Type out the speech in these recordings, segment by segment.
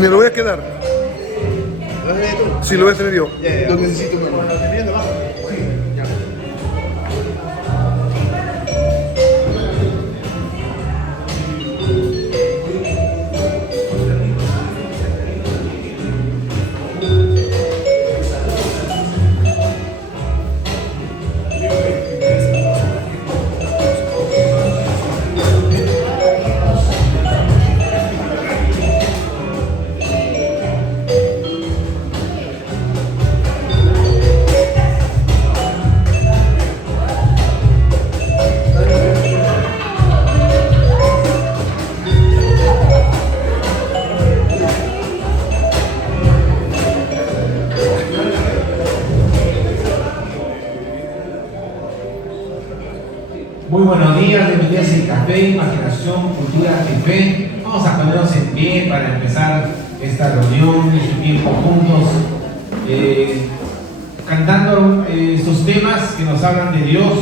me lo voy a quedar. ¿Lo vas a tener tú? Sí, lo voy a tener yo. Lo necesito, mano. ¿Lo estoy viendo abajo? Sí. Ya. Muy buenos días, bienvenidos a Café, Imaginación, Cultura y Fe. Vamos a ponernos en pie para empezar esta reunión, este tiempo juntos, cantando estos temas que nos hablan de Dios.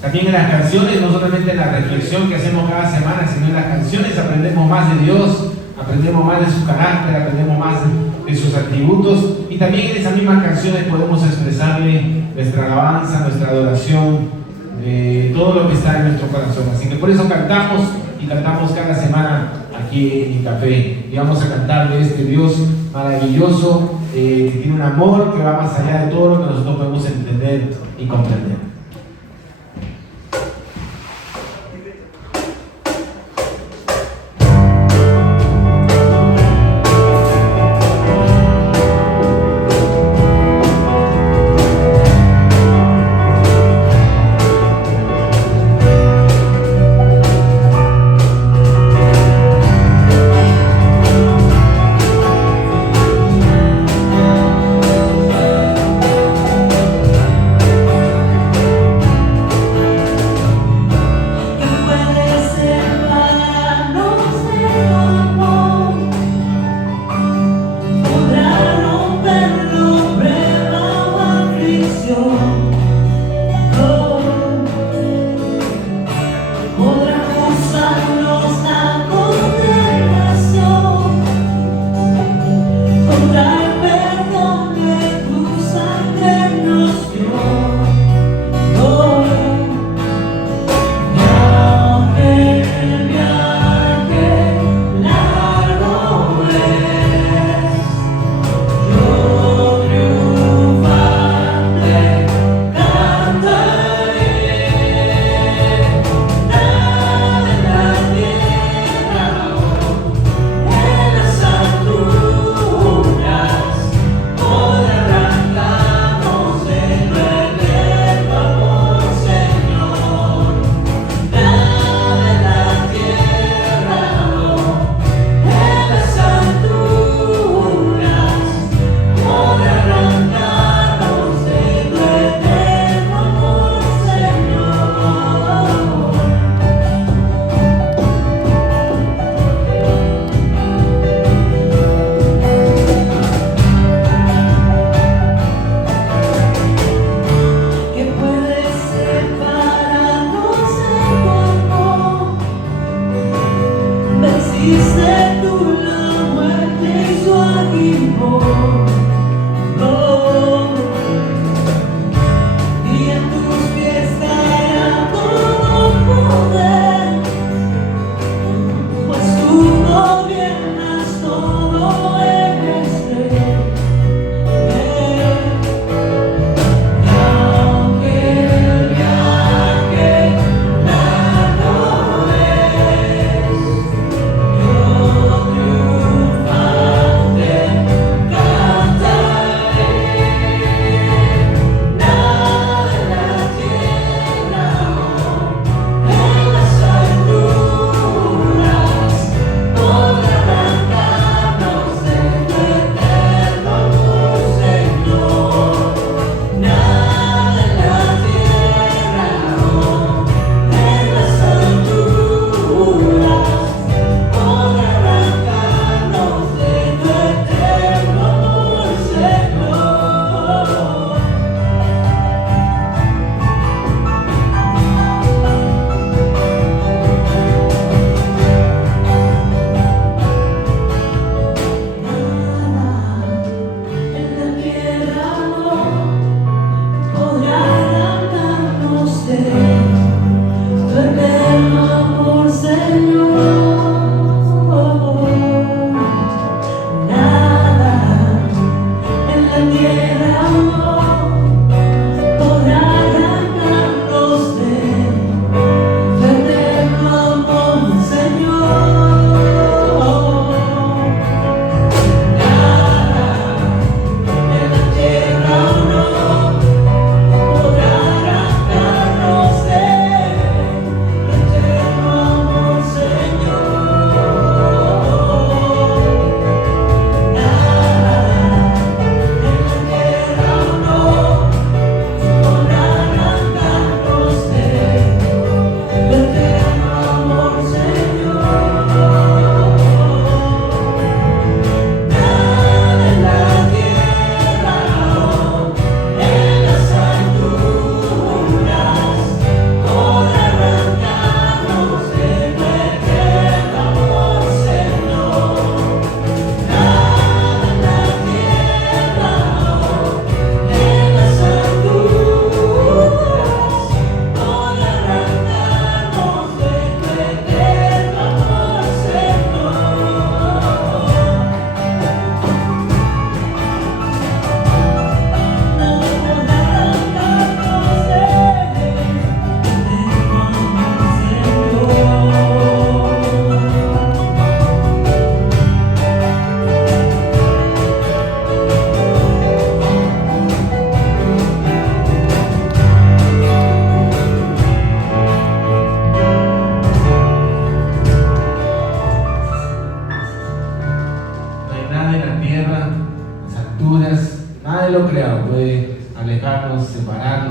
También en las canciones, no solamente en la reflexión que hacemos cada semana, sino en las canciones aprendemos más de Dios, aprendemos más de su carácter, aprendemos más de sus atributos, y también en esas mismas canciones podemos expresarle nuestra alabanza, nuestra adoración, de todo lo que está en nuestro corazón. Así que por eso cantamos, y cantamos cada semana aquí en Café, y vamos a cantar de este Dios maravilloso, que tiene un amor que va más allá de todo lo que nosotros podemos entender y comprender.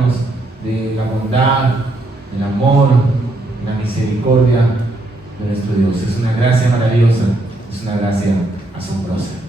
llenarnos de la bondad, del amor, de la misericordia de nuestro Dios. Es una gracia maravillosa, es una gracia asombrosa.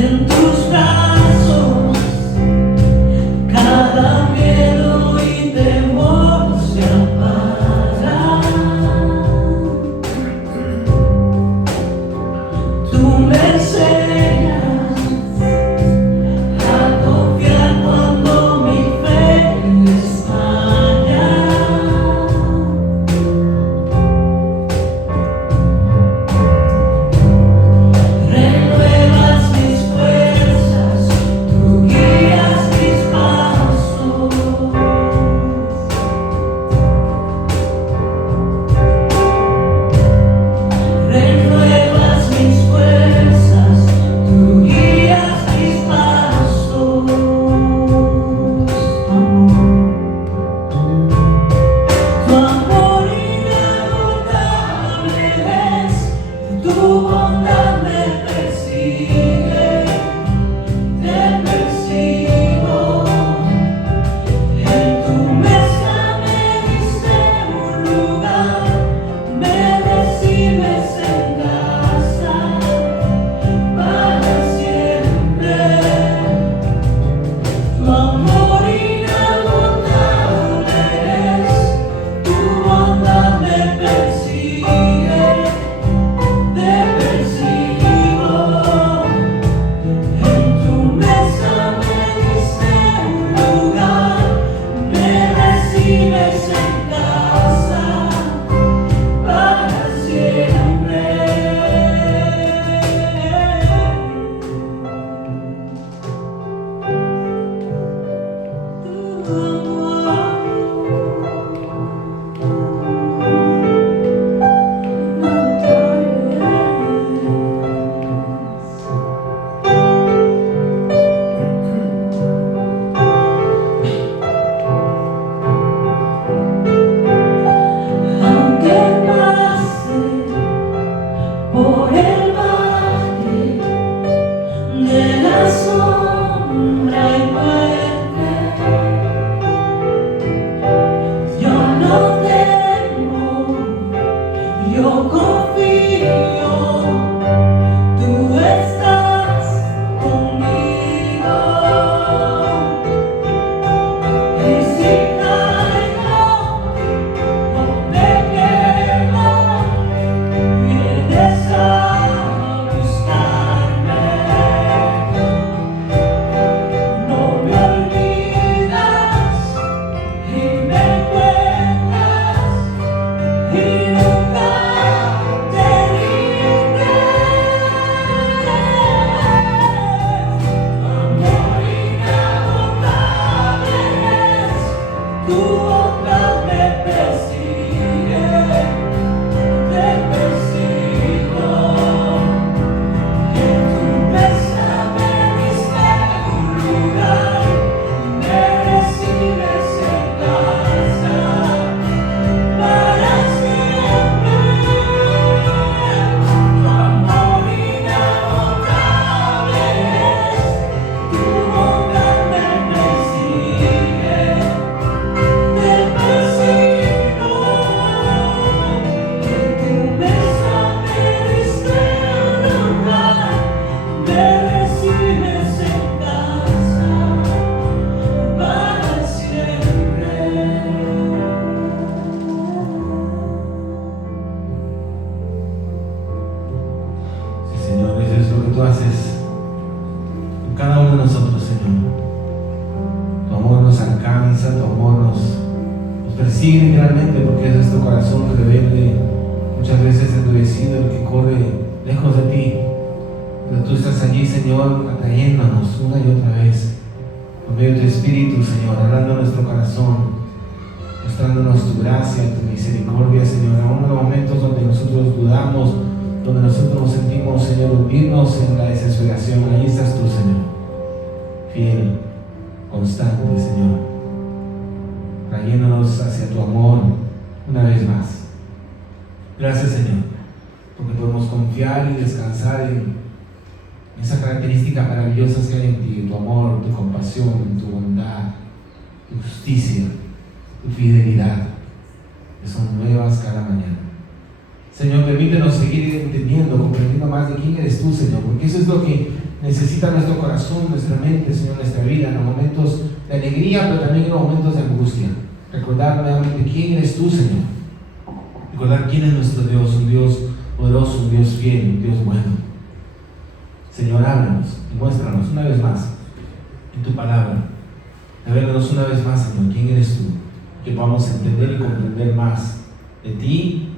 En tus brazos cada miedo y temor se apaga. Tú me enseñas a confiar cuando mi fe desmaya. Renuevas mis fuerzas, tú guías mis pasos. Renuevas mis fuerzas, tú guías mis pasos. Tu amor inagotable es, tu bondad me persigue, te persigo. En tu mesa me diste un lugar, me recibes en casa para siempre. Tu amor inagotable es, tu bondad me persigue, te persigo. En tu mesa me diste un lugar, me recibes en casa para siempre. Aunque pase por el valle de la sombra y muerte, yo no temo, yo confío, tú estás conmigo. Y si caigo o me quedo, vienes a buscarme. No me olvidas y me cuentas y nunca te rindes. Amor inagotable es, tu bondad me persigue, te persigo. En tu mesa me diste un lugar, me recibes en casa para siempre. Tu amor inagotable es, tu bondad me persigue, te persigo. En tu mesa me diste un lugar, me recibes en casa para siempre. Sí, Señor, eso es lo que tú haces con cada uno de nosotros, Señor. Tu amor nos alcanza, tu amor nos persigue literalmente, porque ese es tu corazón rebelde, muchas veces endurecido, el que corre lejos de ti. Pero tú estás allí, Señor, atrayéndonos una y otra vez, por medio de tu Espíritu, Señor, hablando a nuestro corazón, mostrándonos tu gracia, tu misericordia, Señor, aún en los momentos donde nosotros dudamos, donde nosotros nos sentimos, Señor, hundirnos en la desesperación. Ahí estás tú, Señor, fiel, constante, Señor, trayéndonos hacia tu amor una vez más. Gracias, Señor, porque podemos confiar y descansar en esas características maravillosas que hay en ti, tu amor, tu compasión, tu bondad, tu justicia, tu fidelidad, que son nuevas cada mañana. Señor, permítenos seguir entendiendo, comprendiendo más de quién eres tú, Señor, porque eso es lo que necesita nuestro corazón, nuestra mente, Señor, nuestra vida, en los momentos de alegría, pero también en los momentos de angustia. Recordar nuevamente quién eres tú, Señor. Recordar quién es nuestro Dios, un Dios poderoso, un Dios fiel, un Dios bueno. Señor, háblanos y muéstranos una vez más en tu palabra. Revelanos una vez más, Señor, quién eres tú, que podamos entender y comprender más de ti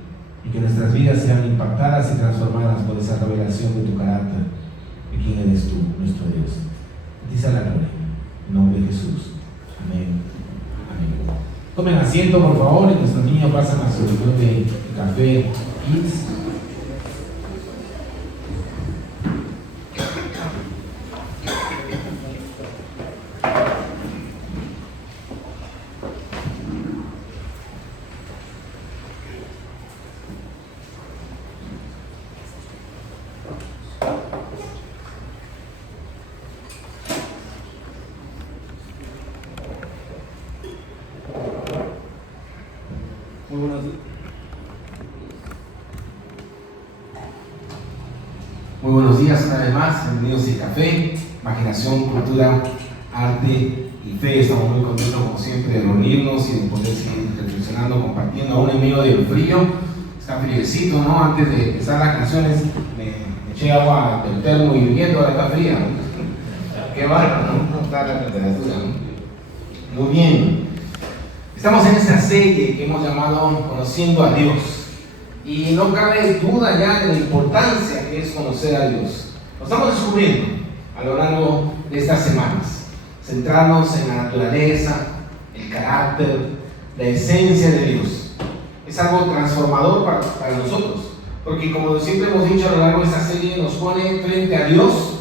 y que nuestras vidas sean impactadas y transformadas por esa revelación de tu carácter, de quién eres tú, nuestro Dios. A ti sea la gloria, en nombre de Jesús. Amén. Amén. Tomen asiento, por favor, y nuestros niños pasan a su reunión de café Kids. Muy buenos días una vez más, bienvenidos a Café, Imaginación, Cultura, Arte y Fe. Estamos muy contentos como siempre de reunirnos y de poder seguir reflexionando, compartiendo, aún en medio del frío. Está friecito, ¿no? Antes de empezar las canciones me eché agua del termo hirviendo, ahora está fría, ¿no? Qué bárbaro, ¿no? No está la temperatura, ¿no? Muy bien. Estamos en esta serie que hemos llamado Conociendo a Dios. Y no cabe duda ya de la importancia que es conocer a Dios. Lo estamos descubriendo a lo largo de estas semanas. Centrarnos en la naturaleza, el carácter, la esencia de Dios. Es algo transformador para nosotros. Porque como siempre hemos dicho a lo largo de esta serie, nos pone frente a Dios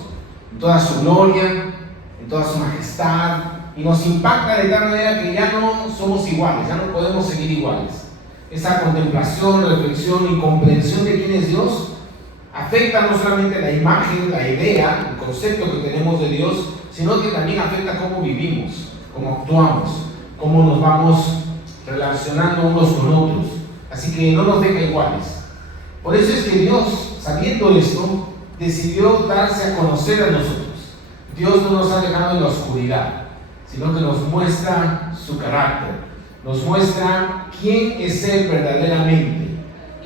en toda su gloria, en toda su majestad. Y nos impacta de tal manera que ya no somos iguales, ya no podemos seguir iguales. Esa contemplación, reflexión y comprensión de quién es Dios afecta no solamente la imagen, la idea, el concepto que tenemos de Dios, sino que también afecta cómo vivimos, cómo actuamos, cómo nos vamos relacionando unos con otros. Así que no nos deja iguales. Por eso es que Dios, sabiendo esto, decidió darse a conocer a nosotros. Dios no nos ha dejado en la oscuridad, sino que nos muestra su carácter. Nos muestra quién es Él verdaderamente,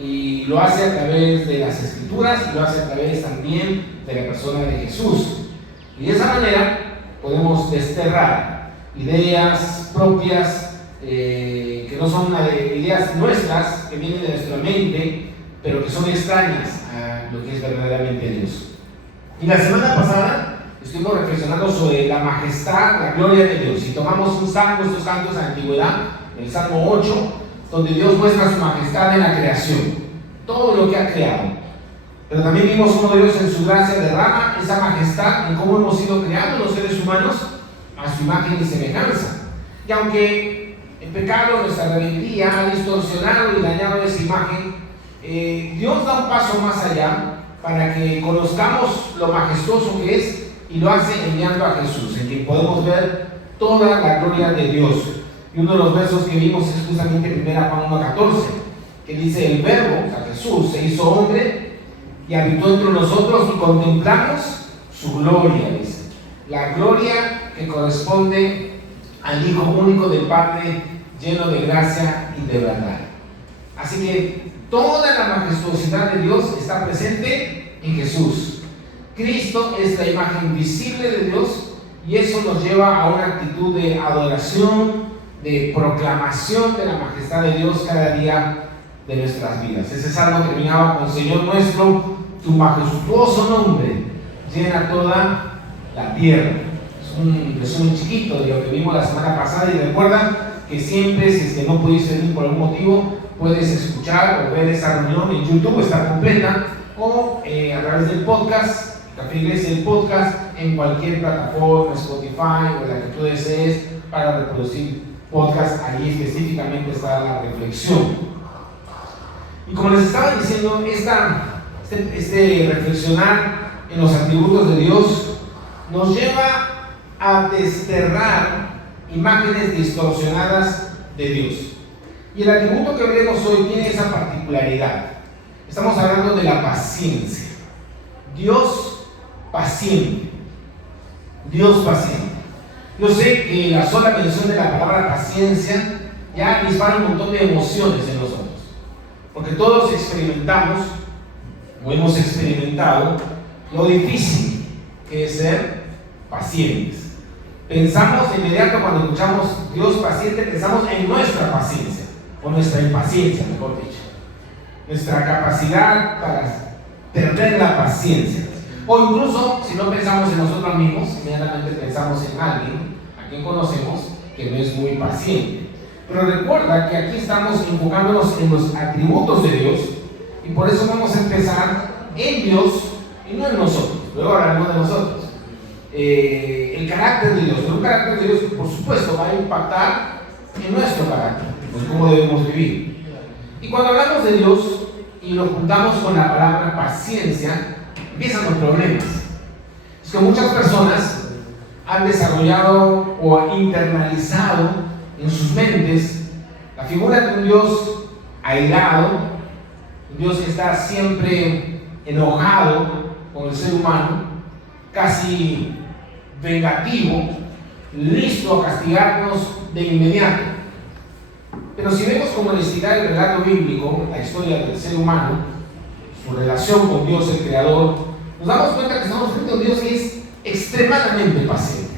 y lo hace a través de las Escrituras y lo hace a través también de la persona de Jesús. Y de esa manera podemos desterrar ideas propias que no son ideas nuestras, que vienen de nuestra mente, pero que son extrañas a lo que es verdaderamente Dios. Y la semana pasada estuvimos reflexionando sobre la majestad, la gloria de Dios, y tomamos un salmo, estos cantos de la antigüedad, el Salmo 8, donde Dios muestra su majestad en la creación, todo lo que ha creado. Pero también vimos cómo Dios en su gracia derrama esa majestad en cómo hemos sido creados los seres humanos a su imagen y semejanza. Y aunque el pecado, nuestra rebeldía, ha distorsionado y dañado esa imagen, Dios da un paso más allá para que conozcamos lo majestuoso que es, y lo hace enviando a Jesús, en quien podemos ver toda la gloria de Dios. Y uno de los versos que vimos es justamente 1 Juan 1:14, que dice: el Verbo, o sea, Jesús, se hizo hombre y habitó entre nosotros y contemplamos su gloria, dice. La gloria que corresponde al Hijo único del Padre, lleno de gracia y de verdad. Así que toda la majestuosidad de Dios está presente en Jesús. Cristo es la imagen visible de Dios, y eso nos lleva a una actitud de adoración, de proclamación de la majestad de Dios cada día de nuestras vidas. Ese salmo terminaba con: Señor nuestro, tu majestuoso nombre llena toda la tierra. Es un resumen chiquito de lo que vimos la semana pasada, y recuerda que siempre, si es que no pudiste venir por algún motivo, puedes escuchar o ver esa reunión en YouTube, está completa, o a través del podcast, Café Iglesia, el podcast, en cualquier plataforma, Spotify o la que tú desees para reproducir podcast. Allí específicamente está la reflexión. Y como les estaba diciendo, este reflexionar en los atributos de Dios nos lleva a desterrar imágenes distorsionadas de Dios. Y el atributo que veremos hoy tiene esa particularidad. Estamos hablando de la paciencia. Dios paciente. Dios paciente. Yo sé que la sola mención de la palabra paciencia ya dispara un montón de emociones en nosotros, porque todos experimentamos o hemos experimentado lo difícil que es ser pacientes. Pensamos de inmediato cuando escuchamos Dios paciente, pensamos en nuestra paciencia o nuestra impaciencia, mejor dicho, nuestra capacidad para perder la paciencia. O incluso, si no pensamos en nosotros mismos, inmediatamente pensamos en alguien a quien conocemos que no es muy paciente. Pero recuerda que aquí estamos enfocándonos en los atributos de Dios y por eso vamos a empezar en Dios y no en nosotros. Luego hablaremos de nosotros. El carácter de Dios, pero un carácter de Dios, por supuesto, va a impactar en nuestro carácter, pues cómo debemos vivir. Y cuando hablamos de Dios y lo juntamos con la palabra paciencia, empiezan los problemas. Es que muchas personas han desarrollado o internalizado en sus mentes la figura de un Dios airado, un Dios que está siempre enojado con el ser humano, casi vengativo, listo a castigarnos de inmediato. Pero si vemos con honestidad el relato bíblico, la historia del ser humano, su relación con Dios el Creador, nos damos cuenta que estamos frente a un Dios que es extremadamente paciente.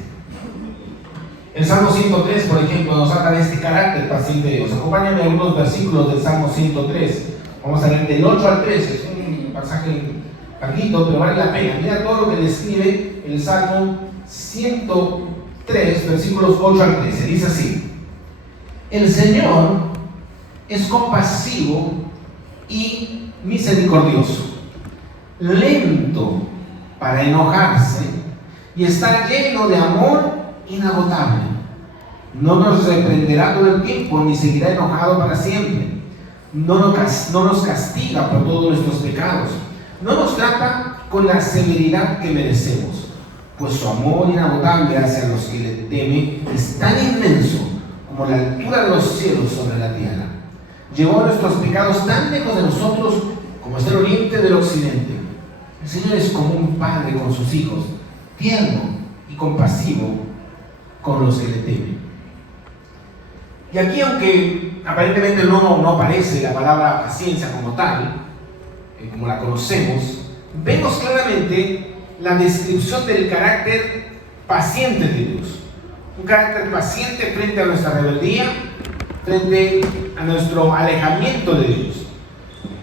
El Salmo 103, por ejemplo, nos habla de este carácter paciente de Dios. Acompáñame a algunos versículos del Salmo 103. Vamos a leer del 8 al 13. Es un pasaje larguito, pero vale la pena. Mira todo lo que describe el Salmo 103, versículos 8 al 13. Dice así: el Señor es compasivo y misericordioso, lento para enojarse y está lleno de amor inagotable. No nos reprenderá todo el tiempo ni seguirá enojado para siempre. No nos castiga por todos nuestros pecados. No nos trata con la severidad que merecemos, pues su amor inagotable hacia los que le temen es tan inmenso como la altura de los cielos sobre la tierra. Llevó nuestros pecados tan lejos de nosotros como es el oriente del occidente. El Señor es como un padre con sus hijos, tierno y compasivo con los que le temen. Y aquí, aunque aparentemente no aparece la palabra paciencia como tal, como la conocemos, vemos claramente la descripción del carácter paciente de Dios. Un carácter paciente frente a nuestra rebeldía, frente a nuestro alejamiento de Dios.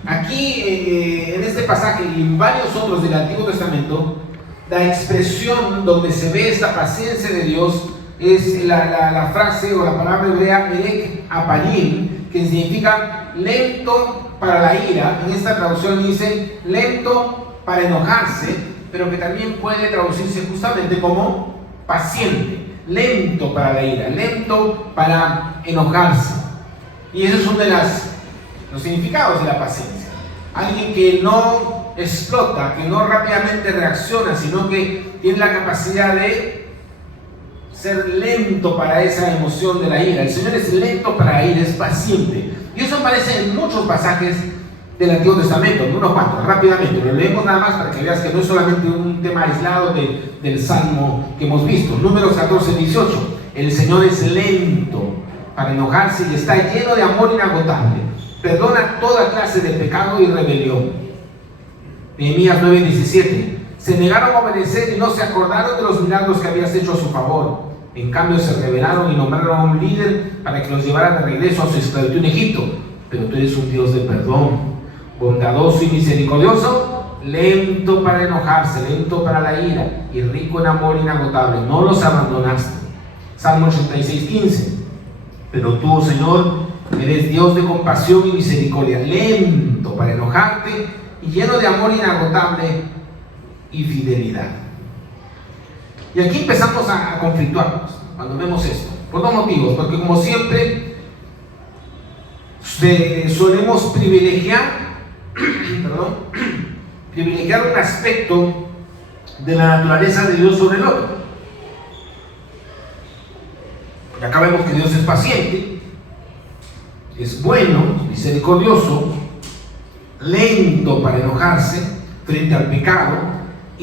Aquí, en este pasaje y en varios otros del Antiguo Testamento, la expresión donde se ve esta paciencia de Dios es la frase o la palabra hebrea erek apalim, que significa lento para la ira. En esta traducción dice lento para enojarse, pero que también puede traducirse justamente como paciente, lento para la ira, lento para enojarse. Y ese es uno de los significados de la paciencia. Alguien que no explota, que no rápidamente reacciona, sino que tiene la capacidad de ser lento para esa emoción de la ira. El Señor es lento para la ira, es paciente. Y eso aparece en muchos pasajes del Antiguo Testamento, en unos cuantos, rápidamente. Lo leemos nada más para que veas que no es solamente un tema aislado del Salmo que hemos visto. Números 14, 18. El Señor es lento para enojarse y está lleno de amor inagotable. Perdona toda clase de pecado y rebelión. Nehemías 9, 17. Se negaron a obedecer y no se acordaron de los milagros que habías hecho a su favor. En cambio se rebelaron y nombraron a un líder para que los llevara de regreso a su esclavitud en Egipto. Pero tú eres un Dios de perdón, bondadoso y misericordioso, lento para enojarse, lento para la ira y rico en amor inagotable. No los abandonaste. Salmo 86, 15. Pero tú, Señor, eres Dios de compasión y misericordia, lento para enojarte y lleno de amor inagotable y fidelidad. Y aquí empezamos a conflictuarnos cuando vemos esto, por dos motivos. Porque como siempre solemos privilegiar un aspecto de la naturaleza de Dios sobre el otro. Y acá vemos que Dios es paciente, es bueno, misericordioso, lento para enojarse frente al pecado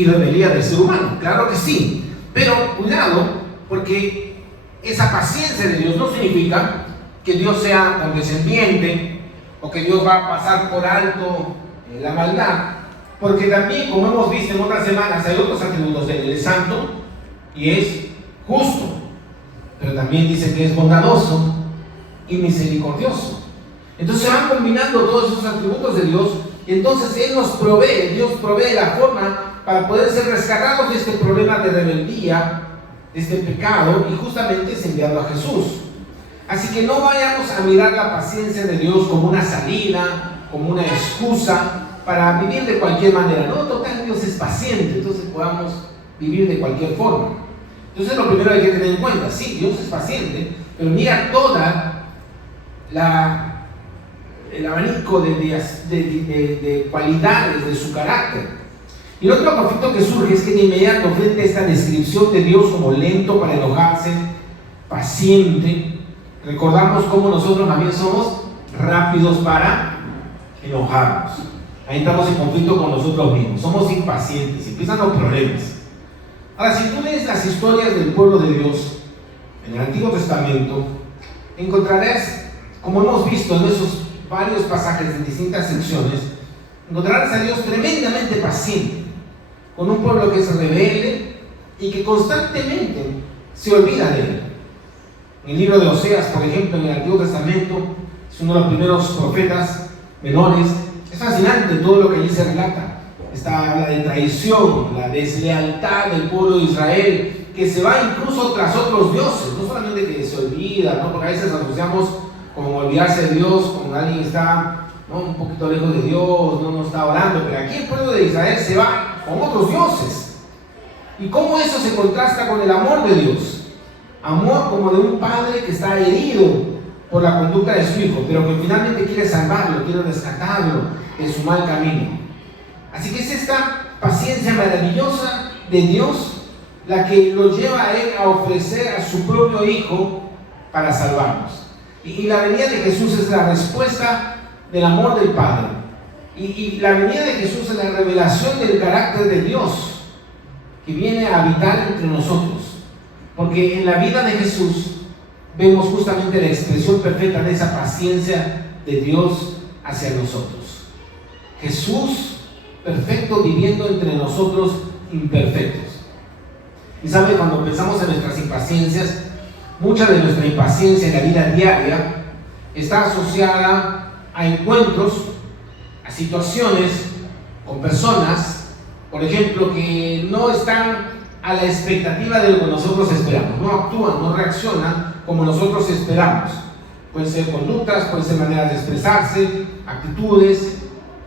y rebeldía del ser humano, claro que sí, pero cuidado, porque esa paciencia de Dios no significa que Dios sea condescendiente o que Dios va a pasar por alto la maldad, porque también, como hemos visto en otras semanas, hay otros atributos de Él. Es santo y es justo, pero también dice que es bondadoso y misericordioso. Entonces se van combinando todos esos atributos de Dios, y entonces Él nos provee, Dios provee la forma para poder ser rescatados de este problema de rebeldía, de este pecado, y justamente es enviando a Jesús. Así que no vayamos a mirar la paciencia de Dios como una salida, como una excusa para vivir de cualquier manera. No, total, Dios es paciente, entonces podamos vivir de cualquier forma. Entonces lo primero hay que tener en cuenta, sí, Dios es paciente, pero mira toda el abanico de cualidades de su carácter. Y el otro conflicto que surge es que de inmediato, frente a esta descripción de Dios como lento para enojarse, paciente, recordamos cómo nosotros también somos rápidos para enojarnos. Ahí estamos en conflicto con nosotros mismos, somos impacientes, empiezan los problemas. Ahora, si tú lees las historias del pueblo de Dios en el Antiguo Testamento, encontrarás, como hemos visto en esos varios pasajes en distintas secciones, encontrarás a Dios tremendamente paciente con un pueblo que es rebelde y que constantemente se olvida de Él. En el libro de Oseas, por ejemplo, en el Antiguo Testamento, es uno de los primeros profetas menores. Es fascinante todo lo que allí se relata. Habla de traición, la deslealtad del pueblo de Israel, que se va incluso tras otros dioses, no solamente que se olvida, ¿no? Porque a veces asociamos con olvidarse de Dios, cuando alguien está, ¿no?, un poquito lejos de Dios, no está orando, pero aquí el pueblo de Israel se va con otros dioses. ¿Y cómo eso se contrasta con el amor de Dios? Amor como de un padre que está herido por la conducta de su hijo, pero que finalmente quiere salvarlo, quiere rescatarlo de su mal camino. Así que es esta paciencia maravillosa de Dios la que lo lleva a Él a ofrecer a su propio Hijo para salvarnos. Y la venida de Jesús es la respuesta del amor del Padre. Y la venida de Jesús es la revelación del carácter de Dios que viene a habitar entre nosotros. Porque en la vida de Jesús vemos justamente la expresión perfecta de esa paciencia de Dios hacia nosotros. Jesús perfecto viviendo entre nosotros imperfectos. Y sabe, cuando pensamos en nuestras impaciencias, mucha de nuestra impaciencia en la vida diaria está asociada a encuentros, a situaciones con personas, por ejemplo, que no están a la expectativa de lo que nosotros esperamos, no actúan, no reaccionan como nosotros esperamos. Pueden ser conductas, pueden ser maneras de expresarse, actitudes,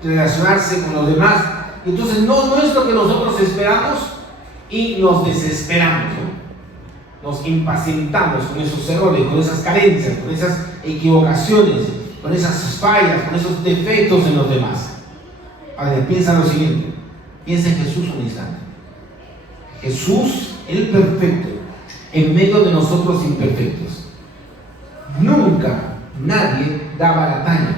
relacionarse con los demás. Entonces no es lo que nosotros esperamos y nos desesperamos, ¿no? Nos impacientamos con esos errores, con esas carencias, con esas equivocaciones, con esas fallas, con esos defectos en los demás. Padre, piensa lo siguiente, piensa en Jesús un instante. Jesús, el perfecto, en medio de nosotros imperfectos. Nunca nadie daba la talla.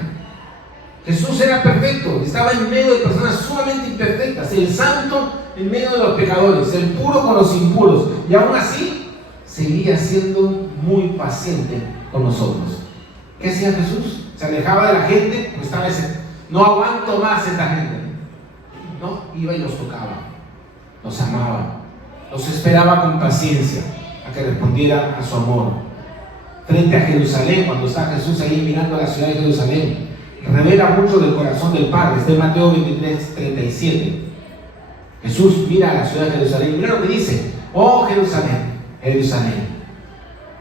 Jesús era perfecto, estaba en medio de personas sumamente imperfectas, el santo en medio de los pecadores, el puro con los impuros, y aún así seguía siendo muy paciente con nosotros. ¿Qué hacía Jesús? Se alejaba de la gente, pues estaba ese, no aguanto más esta gente, ¿no? Iba y los tocaba, los amaba, los esperaba con paciencia a que respondieran a su amor. Frente a Jerusalén, cuando está Jesús ahí mirando a la ciudad de Jerusalén, revela mucho del corazón del Padre. Está en Mateo 23:37. Jesús mira a la ciudad de Jerusalén y mira lo que dice: oh Jerusalén, Jerusalén,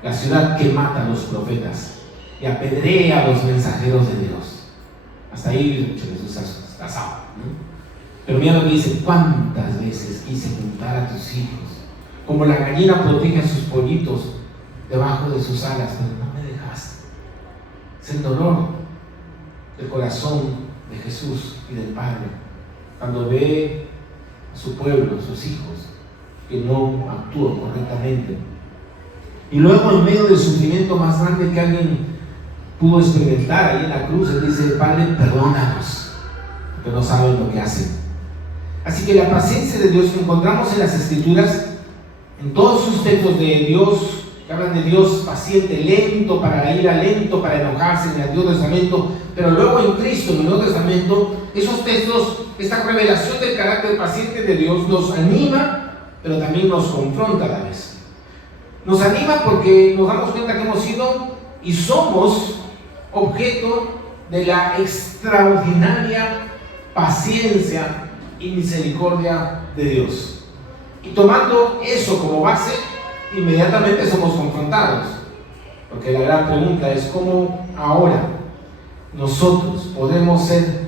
la ciudad que mata a los profetas y apedrea a los mensajeros de Dios. Hasta ahí Jesús está salvo, ¿no? Pero mira lo que dice: cuántas veces quise juntar a tus hijos, como la gallina protege a sus pollitos debajo de sus alas, pero no me dejaste. Es el dolor del corazón de Jesús y del Padre cuando ve a su pueblo, a sus hijos, que no actúan correctamente. Y luego, en medio del sufrimiento más grande que alguien pudo experimentar ahí en la cruz, él dice: Padre, perdónanos, porque no saben lo que hacen. Así que la paciencia de Dios que encontramos en las Escrituras, en todos sus textos de Dios, que hablan de Dios paciente, lento para la ira, lento para enojarse en el Antiguo Testamento, pero luego en Cristo, en el Nuevo Testamento, esos textos, esta revelación del carácter paciente de Dios nos anima, pero también nos confronta a la vez. Nos anima porque nos damos cuenta que hemos sido y somos objeto de la extraordinaria paciencia y misericordia de Dios. Y tomando eso como base, inmediatamente somos confrontados. Porque la gran pregunta es cómo ahora nosotros podemos ser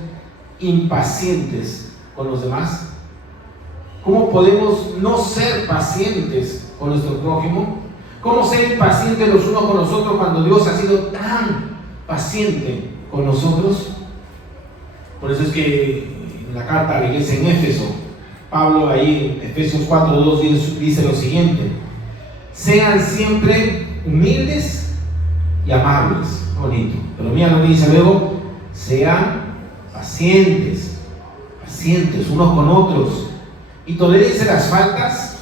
impacientes con los demás. ¿Cómo podemos no ser pacientes con nuestro prójimo? ¿Cómo ser impacientes los unos con los otros cuando Dios ha sido tan paciente con nosotros? Por eso es que en la carta a la iglesia en Éfeso, Pablo ahí en Efesios 4:2 dice lo siguiente: sean siempre humildes y amables. Bonito. Pero mira lo que dice luego: sean pacientes unos con otros y tolérense las faltas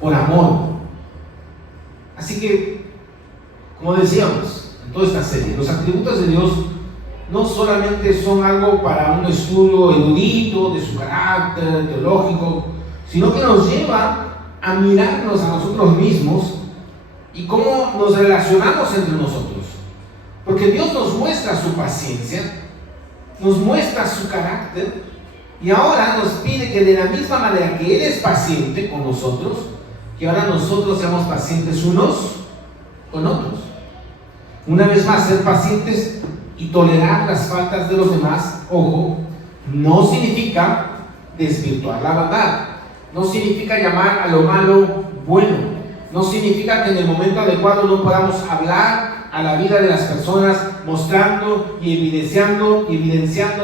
por amor. Así que, como decíamos en toda esta serie, los atributos de Dios no solamente son algo para un estudio erudito de su carácter teológico, sino que nos lleva a mirarnos a nosotros mismos y cómo nos relacionamos entre nosotros. Porque Dios nos muestra su paciencia, nos muestra su carácter, y ahora nos pide que de la misma manera que Él es paciente con nosotros, que ahora nosotros seamos pacientes unos con otros. Una vez más, ser pacientes y tolerar las faltas de los demás, ojo, no significa desvirtuar la verdad, no significa llamar a lo malo bueno, no significa que en el momento adecuado no podamos hablar a la vida de las personas, mostrando y evidenciando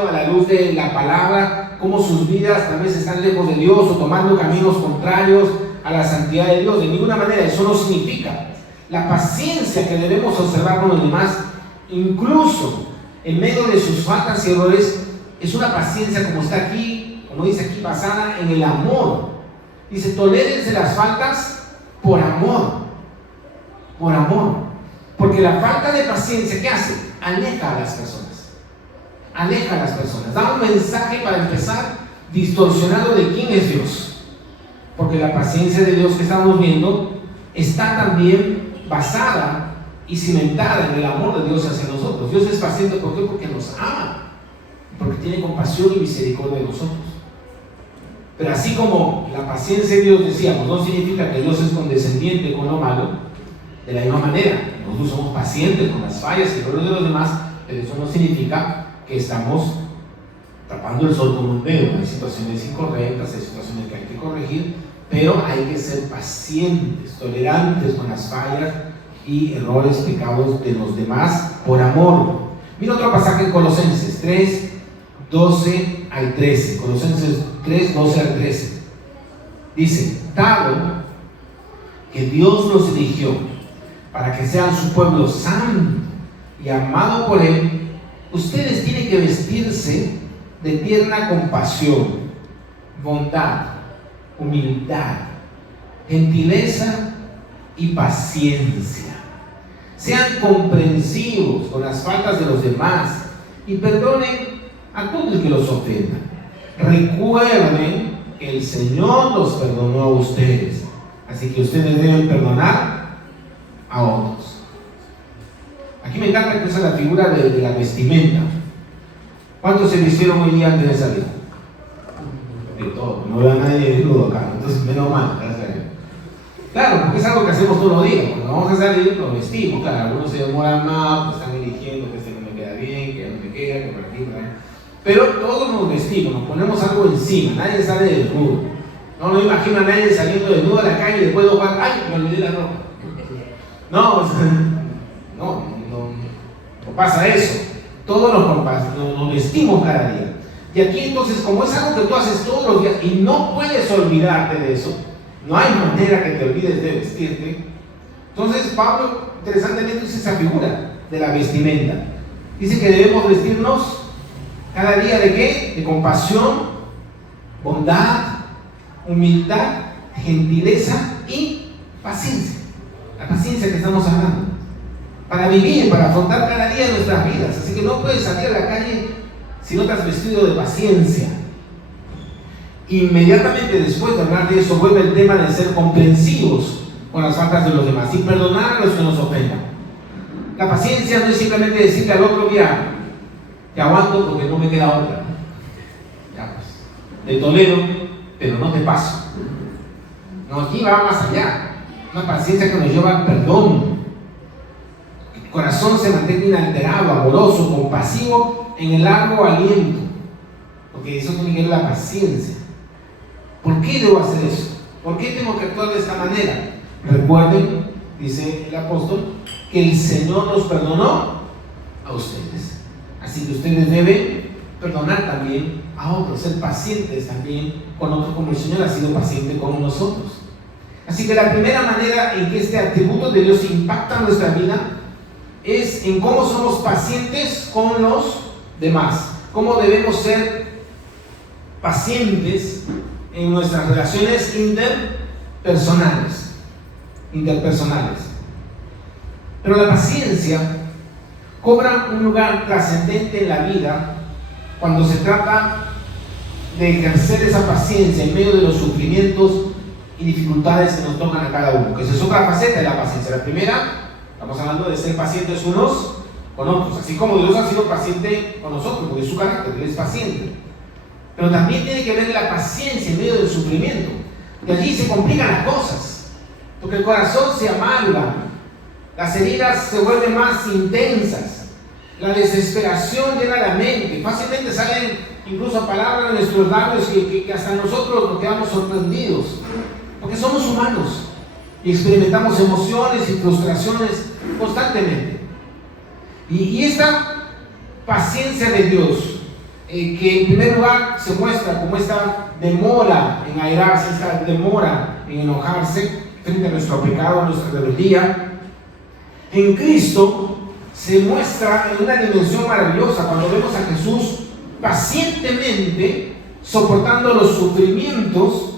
a la luz de la palabra cómo sus vidas tal vez están lejos de Dios o tomando caminos contrarios a la santidad de Dios. De ninguna manera. Eso no significa. La paciencia que debemos observar con los demás, incluso en medio de sus faltas y errores, es una paciencia, como está aquí, como dice aquí, basada en el amor. Dice: tolérense las faltas por amor. Por amor. Porque la falta de paciencia, ¿qué hace? Aleja a las personas. Aleja a las personas. Da un mensaje, para empezar, distorsionado de quién es Dios. Porque la paciencia de Dios que estamos viendo está también basada y cimentada en el amor de Dios hacia nosotros. Dios es paciente, ¿por qué? Porque nos ama, porque tiene compasión y misericordia de nosotros. Pero así como la paciencia de Dios, decíamos, no significa que Dios es condescendiente con lo malo, de la misma manera, nosotros somos pacientes con las fallas y errores de los demás, pero eso no significa que estamos tapando el sol con un dedo. Hay situaciones incorrectas, hay situaciones que hay que corregir, pero hay que ser pacientes, tolerantes con las fallas y errores, pecados de los demás por amor. Mira otro pasaje en Colosenses 3, 12 al 13. Colosenses 3, 12 al 13. Dice: dado que Dios los eligió para que sean su pueblo santo y amado por Él, ustedes tienen que vestirse de tierna compasión, bondad, humildad, gentileza y paciencia. Sean comprensivos con las faltas de los demás y perdonen a todo el que los ofenda. Recuerden que el Señor los perdonó a ustedes, así que ustedes deben perdonar a otros. Aquí me encanta que usa la figura de la vestimenta. ¿Cuántos se vistieron hoy día antes de salir? De todo. No veo a nadie desnudo acá, entonces menos mal, gracias a Dios. Claro, porque es algo que hacemos todos los días. Cuando vamos a salir, nos vestimos. Claro, algunos se demoran más, pues están eligiendo que este no me queda bien, que no me queda, que por aquí, por ahí. Pero todos nos vestimos, nos ponemos algo encima. Nadie sale desnudo. No me imagino a nadie saliendo desnudo a la calle y después de jugar, ¡ay, me olvidé la ropa! No, no pasa eso. Todos nos vestimos cada día. Y aquí entonces, como es algo que tú haces todos los días y no puedes olvidarte de eso, no hay manera que te olvides de vestirte. Entonces Pablo, interesantemente, usa esa figura de la vestimenta. Dice que debemos vestirnos cada día ¿de qué? De compasión, bondad, humildad, gentileza y paciencia. La paciencia que estamos hablando. Para vivir, para afrontar cada día nuestras vidas. Así que no puedes salir a la calle si no te has vestido de paciencia. Inmediatamente después de hablar de eso, vuelve el tema de ser comprensivos con las faltas de los demás y perdonar a los que nos ofendan. La paciencia no es simplemente decirle al otro, mira, te aguanto porque no me queda otra. Ya pues, te tolero, pero no te paso. No, aquí va más allá. Una paciencia que nos lleva al perdón. El corazón se mantenga inalterado, amoroso, compasivo en el largo aliento. Porque eso tiene que ver la paciencia. ¿Por qué debo hacer eso? ¿Por qué tengo que actuar de esta manera? Recuerden, dice el apóstol, que el Señor nos perdonó a ustedes. Así que ustedes deben perdonar también a otros, ser pacientes también con otros, como el Señor ha sido paciente con nosotros. Así que la primera manera en que este atributo de Dios impacta nuestra vida es en cómo somos pacientes con los demás, cómo debemos ser pacientes en nuestras relaciones interpersonales. Pero la paciencia cobra un lugar trascendente en la vida cuando se trata de ejercer esa paciencia en medio de los sufrimientos y dificultades que nos tocan a cada uno, que esa es otra faceta de la paciencia. La primera, estamos hablando de ser pacientes unos con otros, así como Dios ha sido paciente con nosotros, porque es su carácter, Él es paciente. Pero también tiene que ver la paciencia en medio del sufrimiento, y allí se complican las cosas, porque el corazón se amarga, las heridas se vuelven más intensas, la desesperación llena la mente, fácilmente salen incluso palabras de nuestros labios que hasta nosotros nos quedamos sorprendidos, porque somos humanos y experimentamos emociones y frustraciones constantemente. Y esta paciencia de Dios, que en primer lugar se muestra como esta demora en airarse, esta demora en enojarse frente a nuestro pecado, a nuestra rebeldía, en Cristo se muestra en una dimensión maravillosa cuando vemos a Jesús pacientemente soportando los sufrimientos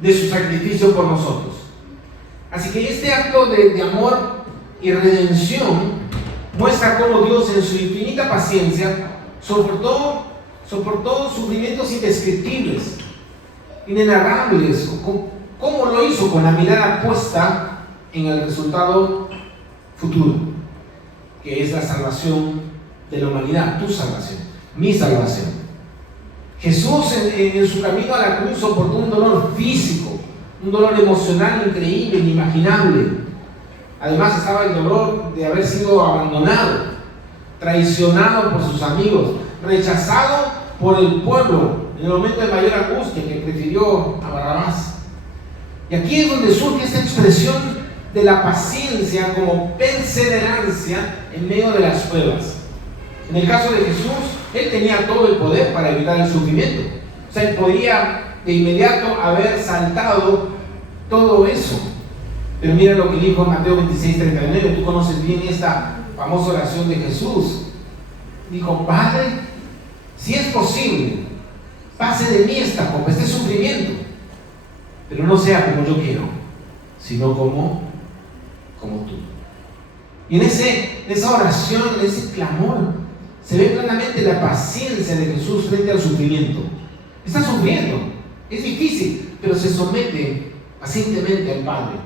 de su sacrificio por nosotros. Así que este acto de amor y redención muestra cómo Dios en su infinita paciencia soportó sufrimientos indescriptibles, inenarrables. ¿Cómo lo hizo? Con la mirada puesta en el resultado futuro, que es la salvación de la humanidad, tu salvación, mi salvación. Jesús en su camino a la cruz soportó un dolor físico, un dolor emocional increíble, inimaginable. Además estaba el dolor de haber sido abandonado, traicionado por sus amigos, rechazado por el pueblo en el momento de mayor angustia, que prefirió a Barrabás. Y aquí es donde surge esta expresión de la paciencia como perseverancia en medio de las pruebas. En el caso de Jesús, Él tenía todo el poder para evitar el sufrimiento. O sea, Él podría de inmediato haber saltado todo eso. Pero mira lo que dijo en Mateo 26:39. Tú conoces bien esta famosa oración de Jesús. Dijo: Padre, si es posible, pase de mí esta copa, este sufrimiento, pero no sea como yo quiero, sino como tú. Y en esa oración, en ese clamor, se ve claramente la paciencia de Jesús frente al sufrimiento. Está sufriendo, es difícil, pero se somete pacientemente al Padre.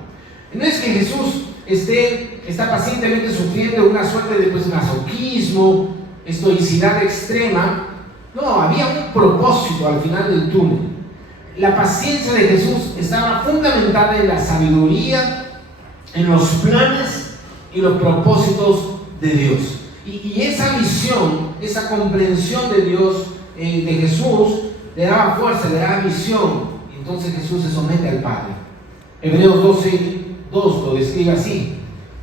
No es que Jesús está pacientemente sufriendo una suerte de masoquismo, estoicidad extrema. No, había un propósito al final del túnel. La paciencia de Jesús estaba fundamentada en la sabiduría, en los planes y los propósitos de Dios. Y esa visión, esa comprensión de Dios, de Jesús, le daba fuerza, le daba visión. Y entonces Jesús se somete al Padre. Hebreos 12:2 lo describe así.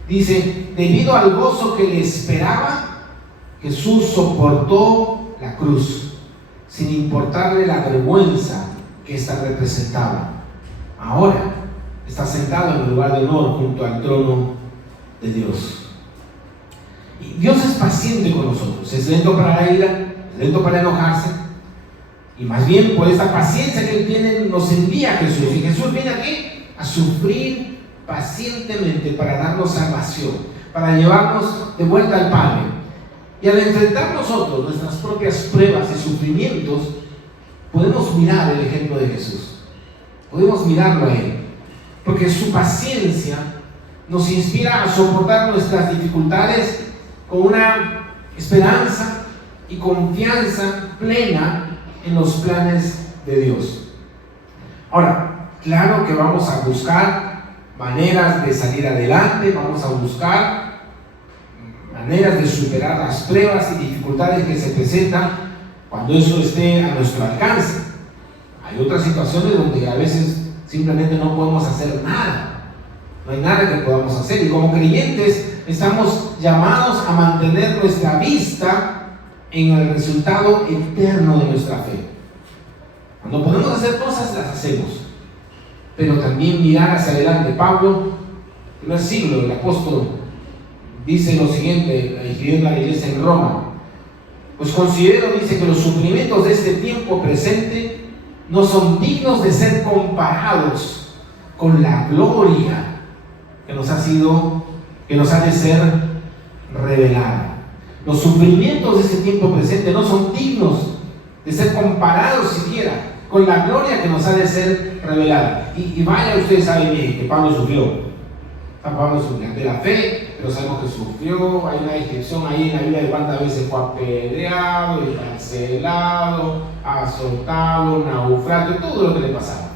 Dice: debido al gozo que le esperaba, Jesús soportó la cruz, sin importarle la vergüenza que ésta representaba. Ahora está sentado en el lugar de honor junto al trono de Dios. Y Dios es paciente con nosotros, es lento para la ira, es lento para enojarse, Y más bien por esta paciencia que Él tiene nos envía a Jesús. Y Jesús viene aquí a sufrir pacientemente para darnos salvación, para llevarnos de vuelta al Padre. Y al enfrentar nosotros nuestras propias pruebas y sufrimientos, podemos mirar el ejemplo de Jesús. Podemos mirarlo a Él. Porque su paciencia nos inspira a soportar nuestras dificultades con una esperanza y confianza plena en los planes de Dios. Ahora, claro que vamos a buscar maneras de salir adelante, vamos a buscar maneras de superar las pruebas y dificultades que se presentan cuando eso esté a nuestro alcance. Hay otras situaciones donde a veces simplemente no podemos hacer nada, no hay nada que podamos hacer, y como creyentes estamos llamados a mantener nuestra vista en el resultado eterno de nuestra fe. Cuando podemos hacer cosas, las hacemos, pero también mirar hacia adelante. Pablo, en el siglo, el apóstol, dice lo siguiente, escribiendo a la iglesia en Roma: pues considero, dice, que los sufrimientos de este tiempo presente no son dignos de ser comparados con la gloria que nos ha de ser revelada. Los sufrimientos de este tiempo presente no son dignos de ser comparados siquiera con la gloria que nos ha de ser revelada. Y vaya, ustedes saben bien que Pablo sufrió. Pablo sufrió de la fe, pero sabemos que sufrió. Hay una descripción ahí en la Biblia de cuántas veces fue apedreado, encarcelado, azotado, naufragio, todo lo que le pasaba.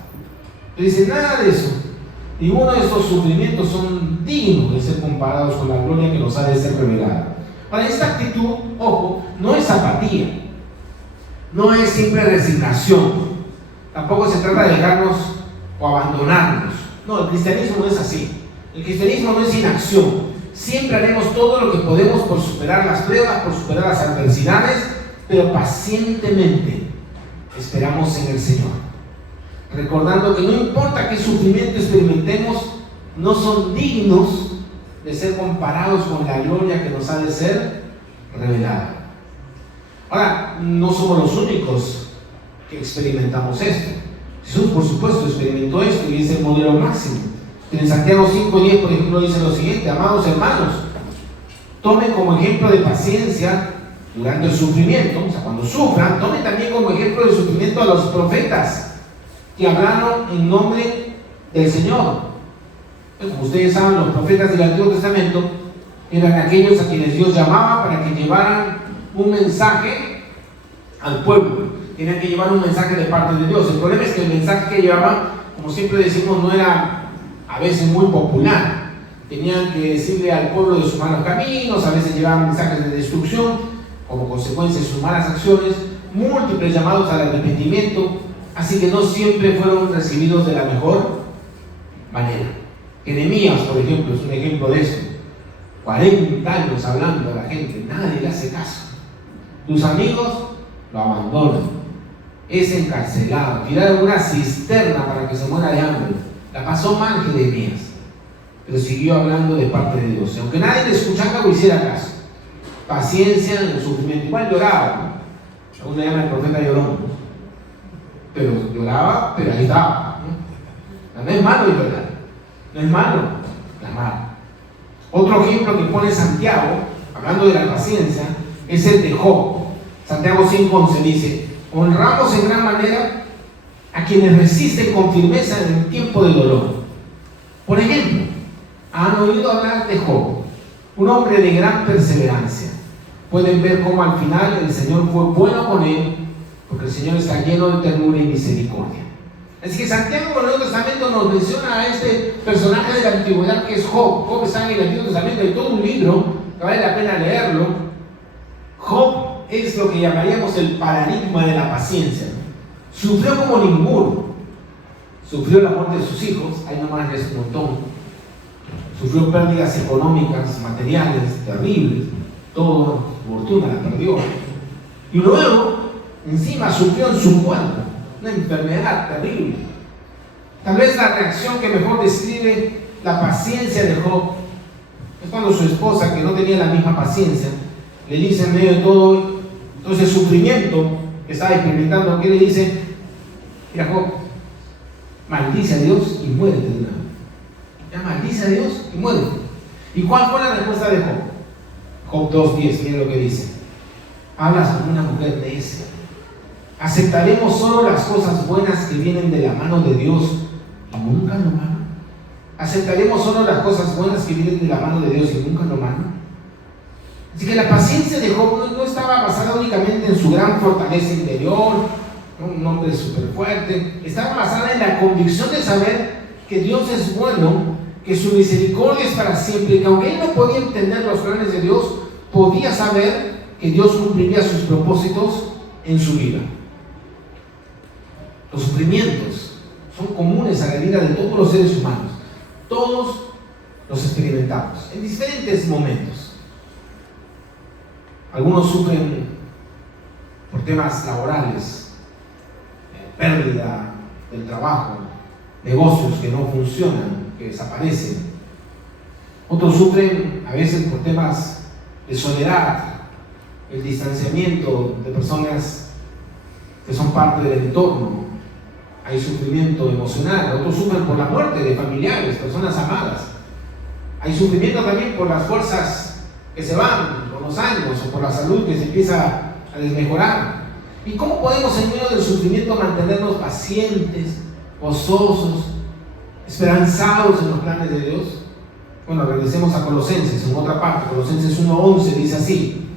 Pero dice, nada de eso, ninguno de esos sufrimientos son dignos de ser comparados con la gloria que nos ha de ser revelada. Para esta actitud, ojo, no es apatía, no es simple resignación, tampoco se trata de dejarnos o abandonarnos. No, el cristianismo no es así. El cristianismo no es inacción. Siempre haremos todo lo que podemos por superar las pruebas, por superar las adversidades, pero pacientemente esperamos en el Señor, recordando que no importa qué sufrimiento experimentemos, no son dignos de ser comparados con la gloria que nos ha de ser revelada. Ahora, no somos los únicos que experimentamos esto. Jesús, por supuesto, experimentó esto y es el modelo máximo. En Santiago 5:10, por ejemplo, dice lo siguiente: amados hermanos, tomen como ejemplo de paciencia durante el sufrimiento, o sea, cuando sufran, tomen también como ejemplo de sufrimiento a los profetas que hablaron en nombre del Señor. Como ustedes saben, los profetas del Antiguo Testamento eran aquellos a quienes Dios llamaba para que llevaran un mensaje al pueblo. Tenían que llevar un mensaje de parte de Dios. El problema es que el mensaje que llevaban, como siempre decimos, no era a veces muy popular. Tenían que decirle al pueblo de sus malos caminos, a veces llevaban mensajes de destrucción como consecuencia de sus malas acciones, múltiples llamados al arrepentimiento, así que no siempre fueron recibidos de la mejor manera. Nehemías, por ejemplo, es un ejemplo de esto. 40 años hablando a la gente, nadie le hace caso. Tus amigos lo abandonan, es encarcelado, tiraron una cisterna para que se muera de hambre. La pasó mal Nehemías, pero siguió hablando de parte de Dios. Aunque nadie le escuchara o hiciera caso, paciencia en el sufrimiento. Igual lloraba, ¿no? Aún le llama el profeta llorón, pero lloraba, pero ahí estaba, ¿no? No es malo llorar, no es malo clamar. Otro ejemplo que pone Santiago, hablando de la paciencia, es el de Job. Santiago 5:11 dice: honramos en gran manera a quienes resisten con firmeza en el tiempo de dolor. Por ejemplo, han oído hablar de Job, un hombre de gran perseverancia. Pueden ver cómo al final el Señor fue bueno con él, porque el Señor está lleno de ternura y misericordia. Así que Santiago en el Nuevo Testamento nos menciona a este personaje de la antigüedad que es Job. Job está en el Antiguo Testamento, hay todo un libro que vale la pena leerlo. Job es lo que llamaríamos el paradigma de la paciencia. Sufrió como ninguno. Sufrió la muerte de sus hijos, ahí nomás es un montón. Sufrió pérdidas económicas, materiales, terribles. Toda su fortuna la perdió. Y luego, encima, sufrió en su cuerpo una enfermedad terrible. Tal vez la reacción que mejor describe la paciencia de Job es cuando su esposa, que no tenía la misma paciencia, le dice en medio de todo ese sufrimiento: que estaba experimentando, ¿qué le dice? Mira, Job, maldice a Dios y muérete de una vez. Ya maldice a Dios y muérete. ¿Y cuál fue la respuesta de Job? Job 2:10, mira lo que dice. Hablas como una mujer necia. ¿Aceptaremos solo las cosas buenas que vienen de la mano de Dios y nunca lo malo? ¿Aceptaremos solo las cosas buenas que vienen de la mano de Dios y nunca lo malo? Así que la paciencia de Job no estaba basada únicamente en su gran fortaleza interior, un hombre súper fuerte. Estaba basada en la convicción de saber que Dios es bueno, que su misericordia es para siempre, y que aunque él no podía entender los planes de Dios, podía saber que Dios cumpliría sus propósitos en su vida. Los sufrimientos son comunes a la vida de todos los seres humanos. Todos los experimentamos en diferentes momentos. Algunos sufren por temas laborales, pérdida del trabajo, negocios que no funcionan, que desaparecen. Otros sufren a veces por temas de soledad, el distanciamiento de personas que son parte del entorno. Hay sufrimiento emocional. Otros sufren por la muerte de familiares, personas amadas. Hay sufrimiento también por las fuerzas que se van con los años, o por la salud que se empieza a desmejorar. ¿Y cómo podemos en medio del sufrimiento mantenernos pacientes, gozosos, esperanzados en los planes de Dios? Bueno, regresemos a Colosenses, en otra parte. Colosenses 1:11 dice así: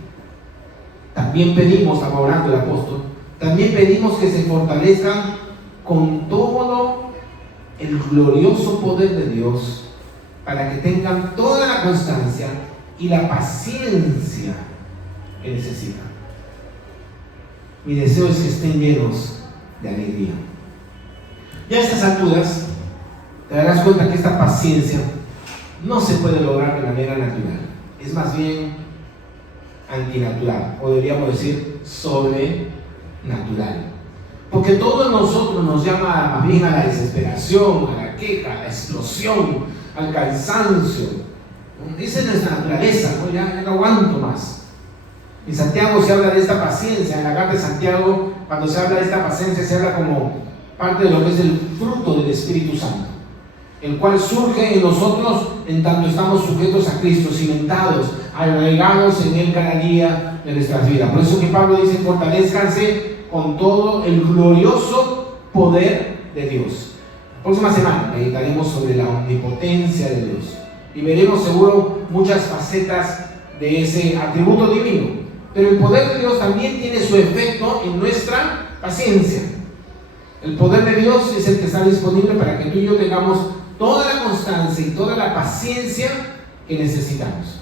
también pedimos, estaba orando el apóstol, también pedimos que se fortalezcan con todo el glorioso poder de Dios, para que tengan toda la constancia y la paciencia que necesitan. Mi deseo es que estén llenos de alegría. Ya a estas alturas te darás cuenta que esta paciencia no se puede lograr de manera natural. Es más bien antinatural, o deberíamos decir sobrenatural. Porque todo en nosotros nos llama más bien a la desesperación, a la queja, a la explosión, al cansancio. Esa es nuestra naturaleza, ¿no? Ya no aguanto más. En Santiago se habla de esta paciencia. En la carta de Santiago, cuando se habla de esta paciencia, se habla como parte de lo que es el fruto del Espíritu Santo, el cual surge en nosotros en tanto estamos sujetos a Cristo, cimentados, arraigados en Él cada día de nuestras vidas. Por eso que Pablo dice: fortalezcanse con todo el glorioso poder de Dios. La próxima semana meditaremos sobre la omnipotencia de Dios y veremos seguro muchas facetas de ese atributo divino. Pero el poder de Dios también tiene su efecto en nuestra paciencia. El poder de Dios es el que está disponible para que tú y yo tengamos toda la constancia y toda la paciencia que necesitamos.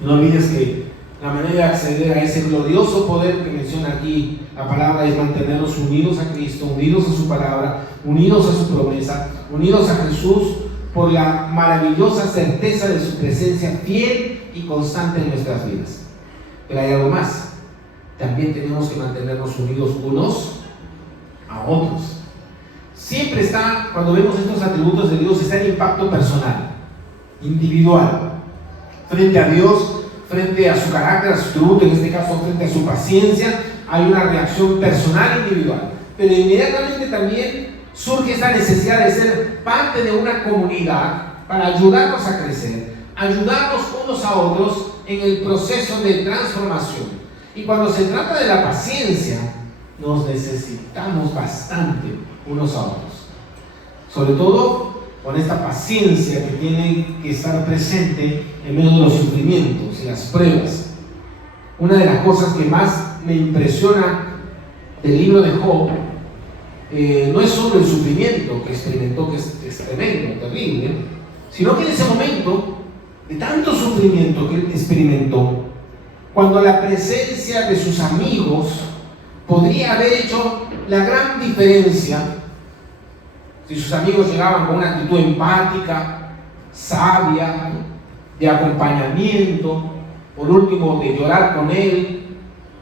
No olvides que la manera de acceder a ese glorioso poder que menciona aquí la palabra es mantenernos unidos a Cristo, unidos a su palabra, unidos a su promesa, unidos a Jesús, por la maravillosa certeza de su presencia fiel y constante en nuestras vidas. Pero hay algo más. También tenemos que mantenernos unidos unos a otros. Siempre está, cuando vemos estos atributos de Dios, está el impacto personal, individual, frente a Dios, frente a su carácter, a su atributo, en este caso frente a su paciencia. Hay una reacción personal individual, pero inmediatamente también surge esta necesidad de ser parte de una comunidad para ayudarnos a crecer, ayudarnos unos a otros en el proceso de transformación. Y cuando se trata de la paciencia, nos necesitamos bastante unos a otros, sobre todo con esta paciencia que tiene que estar presente en medio de los sufrimientos y las pruebas. Una de las cosas que más me impresiona del libro de Job no es solo el sufrimiento que experimentó, que es tremendo, terrible, sino que en ese momento de tanto sufrimiento que él experimentó, cuando la presencia de sus amigos podría haber hecho la gran diferencia, si sus amigos llegaban con una actitud empática, sabia, de acompañamiento, por último de llorar con él,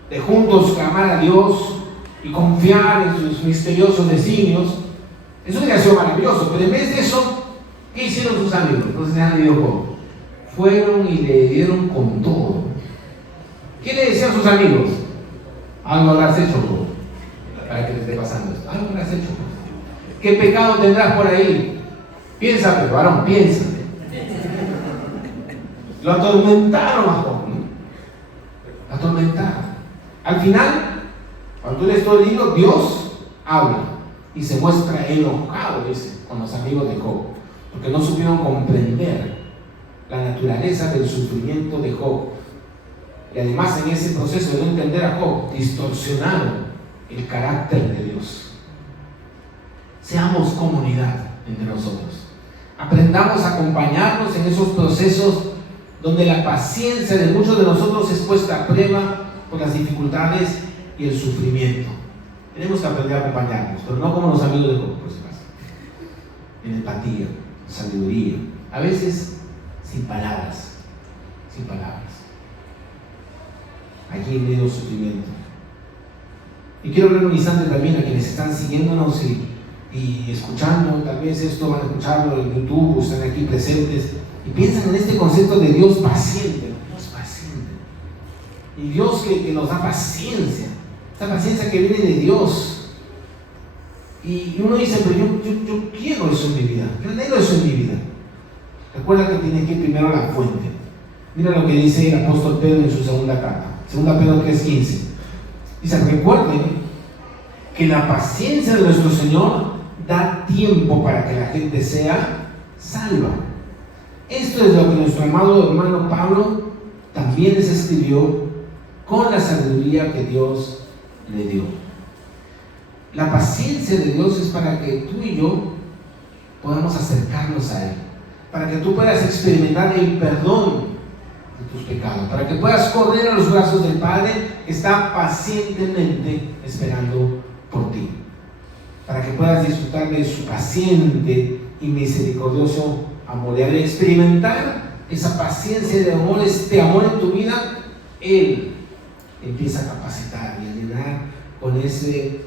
de juntos clamar a Dios y confiar en sus misteriosos designios, eso hubiera sido maravilloso. Pero en vez de eso, ¿qué hicieron sus amigos? Entonces ya le dijo, fueron y le dieron con todo. ¿Qué le decían sus amigos? Algo habrás hecho, para que te esté pasando esto. Algo le has hecho. ¿Qué pecado tendrás por ahí? Piensa, pero varón, piensa. Lo atormentaron a Job, ¿no? Lo atormentaron. Al final, cuando tú lees todo el libro, Dios habla y se muestra enojado, dice, con los amigos de Job, porque no supieron comprender la naturaleza del sufrimiento de Job. Y además, en ese proceso de no entender a Job, distorsionaron el carácter de Dios. Seamos comunidad entre nosotros. Aprendamos a acompañarnos en esos procesos donde la paciencia de muchos de nosotros es puesta a prueba por las dificultades y el sufrimiento. Tenemos que aprender a acompañarnos, pero no como los amigos de Job, por si acaso. En empatía, en sabiduría, a veces sin palabras, sin palabras. Allí en medio del sufrimiento. Y quiero hablar un instante también a quienes están siguiéndonos y escuchando, tal vez esto van a escucharlo en YouTube o están aquí presentes y piensan en este concepto de Dios paciente. Dios paciente. Y Dios que nos da paciencia, esta paciencia que viene de Dios. Y uno dice, pero yo quiero eso en mi vida, yo anhelo eso en mi vida. Recuerda que tiene que ir primero a la fuente. Mira lo que dice el apóstol Pedro en su segunda carta, 2 Pedro 3:15. Dice, recuerden que la paciencia de nuestro Señor da tiempo para que la gente sea salva. Esto es lo que nuestro amado hermano Pablo también les escribió con la sabiduría que Dios le dio. La paciencia de Dios es para que tú y yo podamos acercarnos a Él, para que tú puedas experimentar el perdón de tus pecados, para que puedas correr a los brazos del Padre que está pacientemente esperando por ti, para que puedas disfrutar de su paciente y misericordioso amor. Y al experimentar esa paciencia de amor, este amor en tu vida, Él empieza a capacitar y a llenar con ese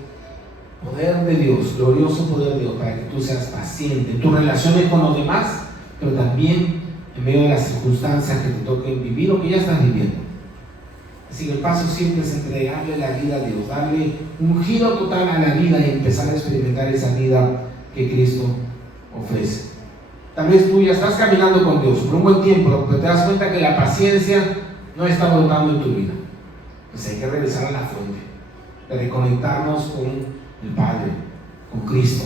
poder de Dios, glorioso poder de Dios, para que tú seas paciente en tus relaciones con los demás, pero también en medio de las circunstancias que te toquen vivir o que ya estás viviendo. Así que el paso siempre es entregarle la vida a Dios, darle un giro total a la vida y empezar a experimentar esa vida que Cristo ofrece. Tal vez tú ya estás caminando con Dios por un buen tiempo, pero te das cuenta que la paciencia no está brotando en tu vida. Pues hay que regresar a la fuente, de reconectarnos con el Padre, con Cristo,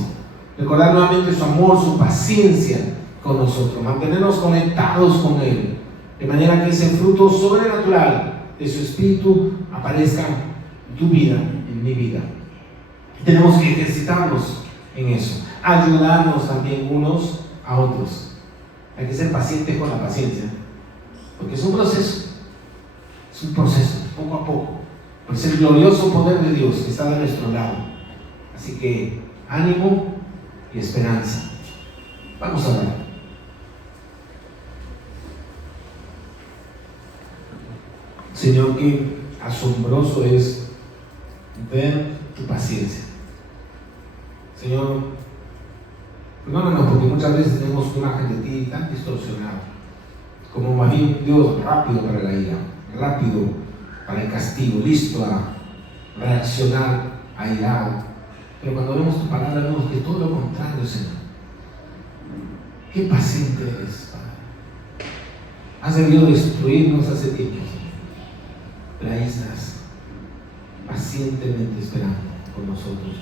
recordar nuevamente su amor, su paciencia con nosotros, mantenernos conectados con Él, de manera que ese fruto sobrenatural de su Espíritu aparezca en tu vida, en mi vida. Tenemos que ejercitarnos en eso, ayudarnos también unos a otros. Hay que ser pacientes con la paciencia, porque es un proceso, poco a poco, por ese glorioso poder de Dios que está de nuestro lado. Así que ánimo y esperanza. Vamos a ver. Señor, qué asombroso es ver tu paciencia. Señor, perdónanos porque muchas veces tenemos una imagen de ti tan distorsionada, como más bien Dios rápido para la ira, rápido para el castigo, listo a reaccionar airado. Pero cuando vemos tu palabra vemos que todo lo contrario, Señor. Qué paciente eres, Padre. Has debido destruirnos hace tiempo, Señor, pero ahí estás, pacientemente esperando por nosotros.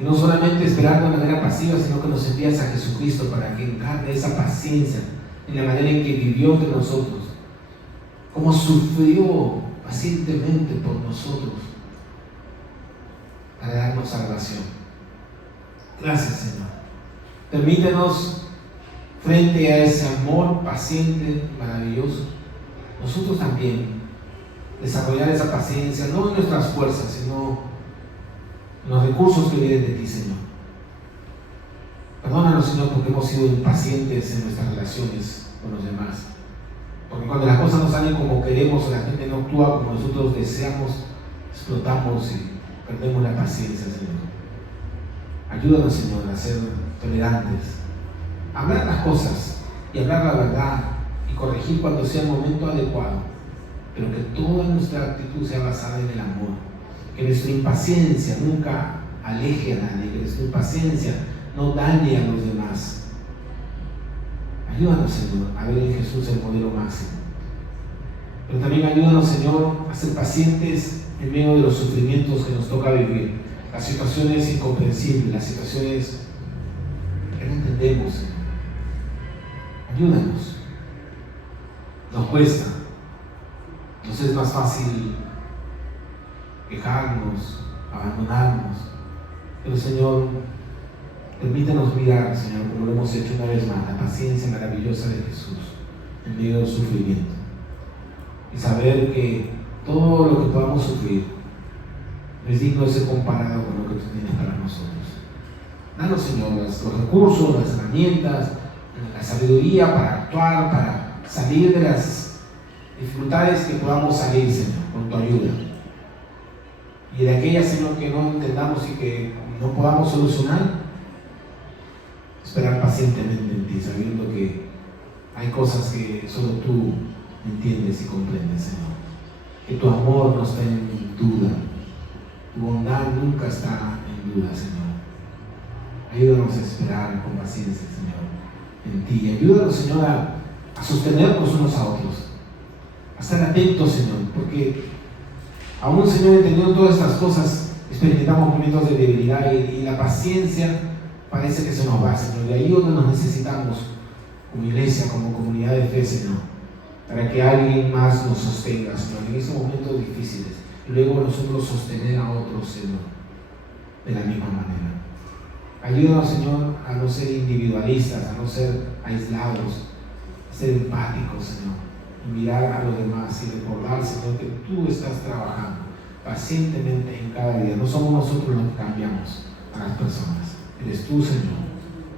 Y no solamente esperando de manera pasiva, sino que nos envías a Jesucristo para que encarne esa paciencia en la manera en que vivió entre nosotros, como sufrió pacientemente por nosotros para darnos salvación. Gracias, Señor. Permítenos, frente a ese amor paciente, maravilloso, nosotros también desarrollar esa paciencia, no en nuestras fuerzas, sino en los recursos que vienen de ti, Señor. Perdónanos, Señor, porque hemos sido impacientes en nuestras relaciones con los demás. Porque cuando las cosas no salen como queremos o la gente no actúa como nosotros deseamos, explotamos y perdemos la paciencia, Señor. Ayúdanos, Señor, a ser tolerantes, a hablar las cosas y hablar la verdad y corregir cuando sea el momento adecuado, pero que toda nuestra actitud sea basada en el amor, que nuestra impaciencia nunca aleje a nadie, que nuestra impaciencia no dañe a los demás. Ayúdanos, Señor, a ver en Jesús el modelo máximo. Pero también ayúdanos, Señor, a ser pacientes en medio de los sufrimientos que nos toca vivir, las situaciones incomprensibles, las situaciones que no entendemos, Señor. Ayúdanos. Nos cuesta, nos es más fácil quejarnos, abandonarnos, pero Señor, permítanos mirar, Señor, como lo hemos hecho una vez más, la paciencia maravillosa de Jesús en medio del sufrimiento, y saber que todo lo que podamos sufrir no es digno de ser comparado con lo que tú tienes para nosotros. Danos, Señor, los recursos, las herramientas, la sabiduría para actuar, para salir de las dificultades que podamos salir, Señor, con tu ayuda. Y de aquellas, Señor, que no entendamos y que no podamos solucionar, esperar pacientemente en ti, sabiendo que hay cosas que solo tú entiendes y comprendes, Señor. Que tu amor no está en duda, tu bondad nunca está en duda, Señor. Ayúdanos a esperar con paciencia, Señor, en ti. Ayúdanos, Señor, a sostenernos unos a otros, a estar atentos, Señor, porque aún, Señor, entendiendo todas estas cosas, experimentamos momentos de debilidad y la paciencia parece que se nos va, Señor. Y ahí donde nos necesitamos como iglesia, como comunidad de fe, Señor, para que alguien más nos sostenga, Señor, en esos momentos difíciles, y luego nosotros sostener a otros, Señor, de la misma manera. Ayúdanos, Señor, a no ser individualistas, a no ser aislados, a ser empáticos, Señor, y mirar a los demás y recordar, Señor, que tú estás trabajando pacientemente en cada día. No somos nosotros los que cambiamos a las personas. Eres tú, Señor.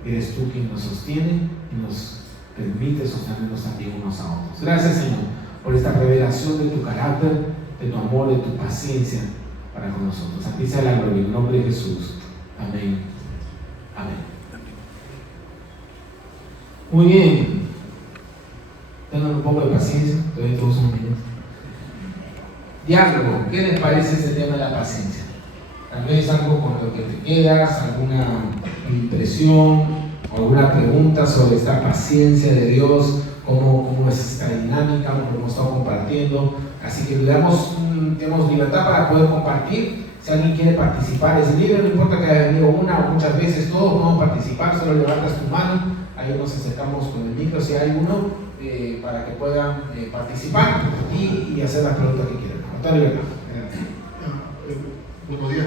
Eres tú quien nos sostiene y nos permite sostenernos también unos a otros. Gracias, Señor, por esta revelación de tu carácter, de tu amor, de tu paciencia para con nosotros. A ti sea la gloria, en el nombre de Jesús. Amén. Amén. Muy bien. Tengan un poco de paciencia, todavía todos un minuto. Diálogo, ¿qué les parece este tema de la paciencia? Tal vez algo con lo que te quedas, alguna impresión, alguna pregunta sobre esta paciencia de Dios, cómo es esta dinámica, como hemos estado compartiendo. Así que tenemos libertad para poder compartir. Si alguien quiere participar, es libre, no importa que haya venido una o muchas veces, todos podemos participar, solo levantas tu mano, ahí nos acercamos con el micro si hay uno, para que puedan participar y hacer la pregunta que quieran. Toda libertad. Buenos días,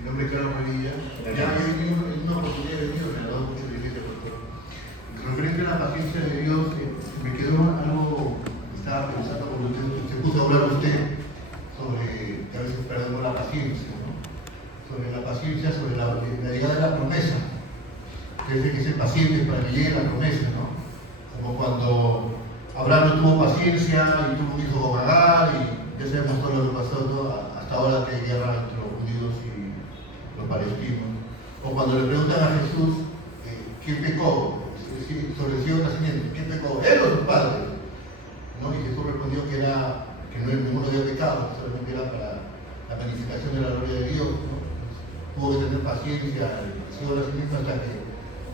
mi nombre es Carlos Manilla. Ya en una oportunidad de Dios me ha dado mucho difícil, doctor. Referente a la paciencia de Dios, me quedó algo que estaba pensando cuando se puso a hablar usted sobre que a veces perdemos la paciencia, ¿no? Sobre la paciencia, sobre la llegada de la promesa. Que hay que ser pacientes para que llegue la promesa, ¿no? Como cuando Abraham no tuvo paciencia y tuvo un hijo con Agar, y ya sabemos todo lo que pasó hasta ahora, que hay guerra entre los judíos y los palestinos. O cuando le preguntan a Jesús, ¿quién pecó? Sobre el cielo nacimiento, ¿quién pecó? Él o sus padres, ¿no? Y Jesús respondió que ninguno había pecado, solamente era para la magnificación de la gloria de Dios, ¿no? Tuvo que tener paciencia el cielo nacimiento hasta que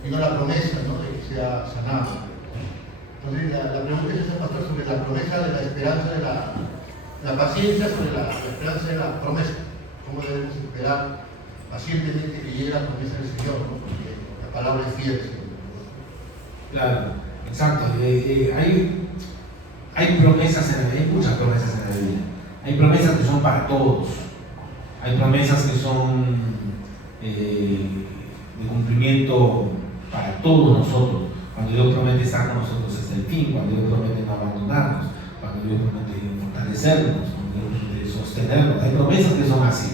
vino la promesa, ¿no? De que sea sanado. Entonces la pregunta es esa, pastor, sobre la promesa de la esperanza de la paciencia, sobre la esperanza de la promesa. ¿Cómo debemos esperar pacientemente que llegue la promesa del Señor, ¿no? Porque la palabra es fiel, Señor. Claro, exacto. Hay promesas en la Biblia, hay muchas promesas en la Biblia. Hay promesas que son para todos. Hay promesas que son de cumplimiento para todos nosotros. Cuando Dios promete estar con nosotros hasta el fin, cuando Dios promete no abandonarnos, cuando Dios promete fortalecernos, cuando Dios promete sostenernos. Hay promesas que son así.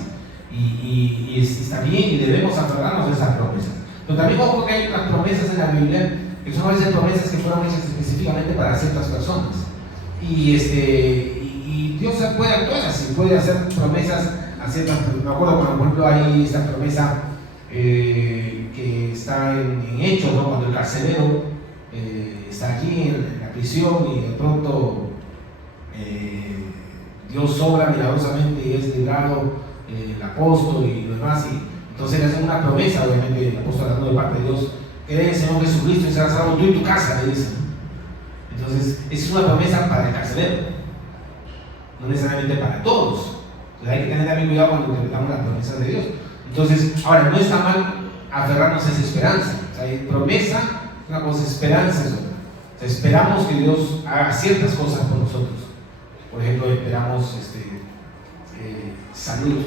Y está bien y debemos aferrarnos a esas promesas. Pero también ojo que hay unas promesas en la Biblia que son a veces promesas que fueron hechas específicamente para ciertas personas. Y Dios puede actuar así, puede hacer promesas a ciertas personas. Me acuerdo cuando, por ejemplo, hay esta promesa que está en Hechos, ¿no? Cuando el carcelero está allí en la prisión y de pronto Dios obra milagrosamente y es librado el apóstol y lo demás. Y entonces le hacen una promesa, obviamente, el apóstol hablando de parte de Dios: cree en el Señor Jesucristo y serás salvo tú y tu casa, le dicen. Entonces, esa es una promesa para el carcelero, no necesariamente para todos. Entonces, hay que tener también cuidado cuando interpretamos las promesas de Dios. Entonces, ahora, no está mal aferrarnos a esa esperanza. O sea, hay promesa, una cosa, esperanza es otra. O sea, esperamos que Dios haga ciertas cosas por nosotros. Por ejemplo, esperamos salud.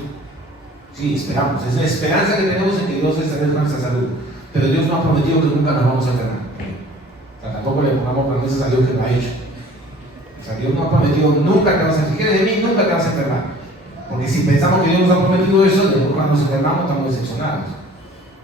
Sí, esperamos. Es la esperanza que tenemos en que Dios establezca nuestra salud. Pero Dios no ha prometido que nunca nos vamos a enfermar. O sea, tampoco le pongamos promesas a Dios que lo ha hecho. O sea, Dios no ha prometido nunca te vas a enfermar. De mí nunca te vas a enfermar. Porque si pensamos que Dios nos ha prometido eso, después cuando nos enfermamos estamos decepcionados.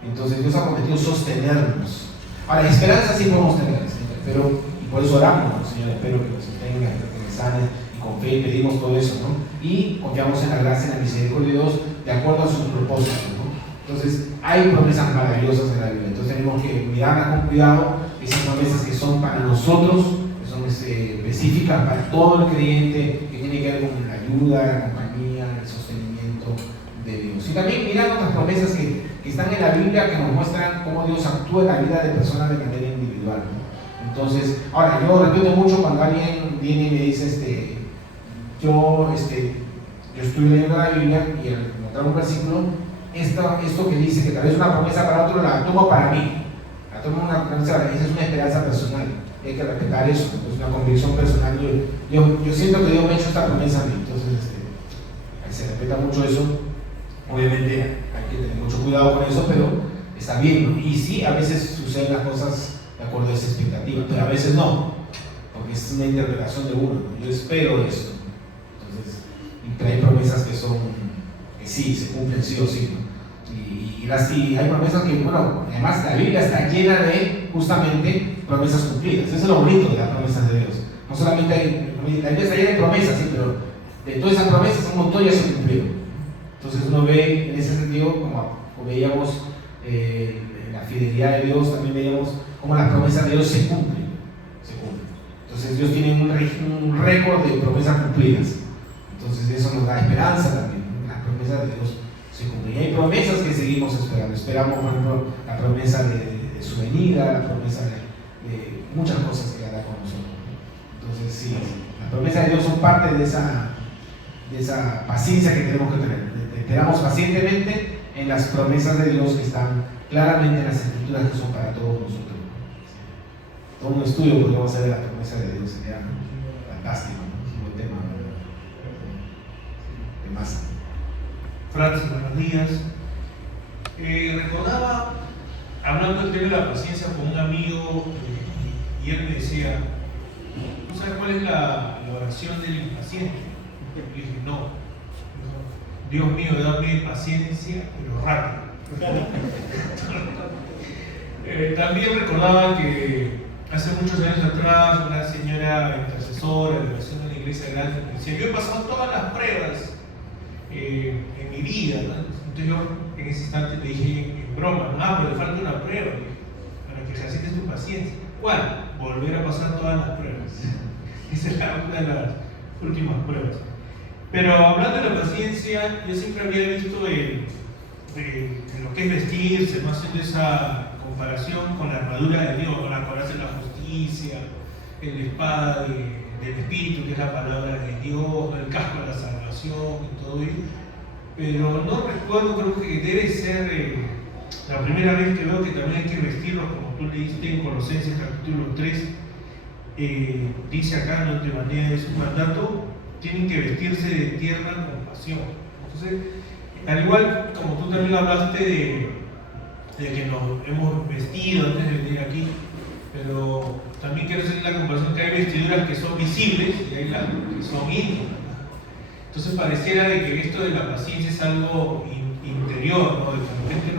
Entonces Dios ha prometido sostenernos. Ahora, esperanza sí podemos tener, pero y por eso oramos, ¿no? Señor, espero que nos sostenga, que me sane, y con fe pedimos todo eso, ¿no? Y confiamos en la gracia y en la misericordia de Dios de acuerdo a sus propósitos, ¿no? Entonces, hay promesas maravillosas en la Biblia. Entonces tenemos que mirarlas con cuidado, esas promesas que son para nosotros, que son específicas para todo el creyente, que tiene que ver con la ayuda, la compañía, el sostenimiento de Dios. Y también mirar otras promesas que están en la Biblia, que nos muestran cómo Dios actúa en la vida de personas de manera individual, ¿no? Entonces, ahora, yo respeto mucho cuando alguien viene y me dice, yo estoy leyendo la Biblia y al encontrar un versículo, esto que dice que tal vez una promesa para otro la tomo para mí, la tomo una promesa, esa es una esperanza personal, hay que respetar eso, es una convicción personal. Yo siento que Dios me ha hecho esta promesa a mí, entonces se respeta mucho eso. Obviamente hay que tener mucho cuidado con eso, pero está bien, ¿no? Y sí, a veces suceden las cosas de acuerdo a esa expectativa, pero a veces no, porque es una interpretación de uno, ¿no? Yo espero esto. Entonces, pero hay promesas que sí, se cumplen sí o sí, ¿no? Y hay promesas que, bueno, además la Biblia está llena de justamente promesas cumplidas. Eso es lo bonito de las promesas de Dios. No solamente la Biblia está llena de promesas, sí, pero de todas esas promesas un montón ya se cumplieron. Entonces uno ve en ese sentido, como veíamos la fidelidad de Dios, también veíamos cómo las promesas de Dios se cumplen. Entonces Dios tiene un récord de promesas cumplidas. Entonces eso nos da esperanza también, ¿no? Las promesas de Dios se cumplen. Y hay promesas que seguimos esperando. Esperamos, por ejemplo, la promesa de su venida, la promesa de muchas cosas que hará con nosotros. Entonces sí, las promesas de Dios son parte de esa paciencia que tenemos que tener. Esperamos pacientemente en las promesas de Dios que están claramente en las Escrituras, que son para todos nosotros. Todo un estudio podríamos hacer de la promesa de Dios, sería fantástico, ¿no? Es un buen tema, ¿no? De más. Francis, buenos días. Recordaba, hablando del tema de la paciencia con un amigo, y él me decía: ¿tú sabes cuál es la oración del impaciente? Y dije: no. Dios mío, dame paciencia, pero rápido. También recordaba que hace muchos años atrás una señora intercesora de oración en la iglesia grande me decía: yo he pasado todas las pruebas en mi vida, ¿no? Entonces yo en ese instante le dije en broma: pero le falta una prueba para que ejercites tu paciencia. ¿Cuál? Volver a pasar todas las pruebas. Esa es una de las últimas pruebas. Pero hablando de la paciencia, yo siempre había visto en lo que es vestirse, no haciendo esa comparación con la armadura de Dios, con la coraza de la justicia, la espada del Espíritu, que es la palabra de Dios, el casco de la salvación y todo eso. Pero no recuerdo, creo que debe ser la primera vez que veo que también hay que vestirlos, como tú leíste en Colosenses capítulo 3, dice acá, no de manera, es un mandato, tienen que vestirse de tierna compasión. Entonces, al igual como tú también hablaste de que nos hemos vestido antes de venir aquí, pero también quiero decir la compasión que hay vestiduras que son visibles y hay las que son íntimas. Entonces pareciera de que esto de la paciencia es algo interior, ¿no? De que la gente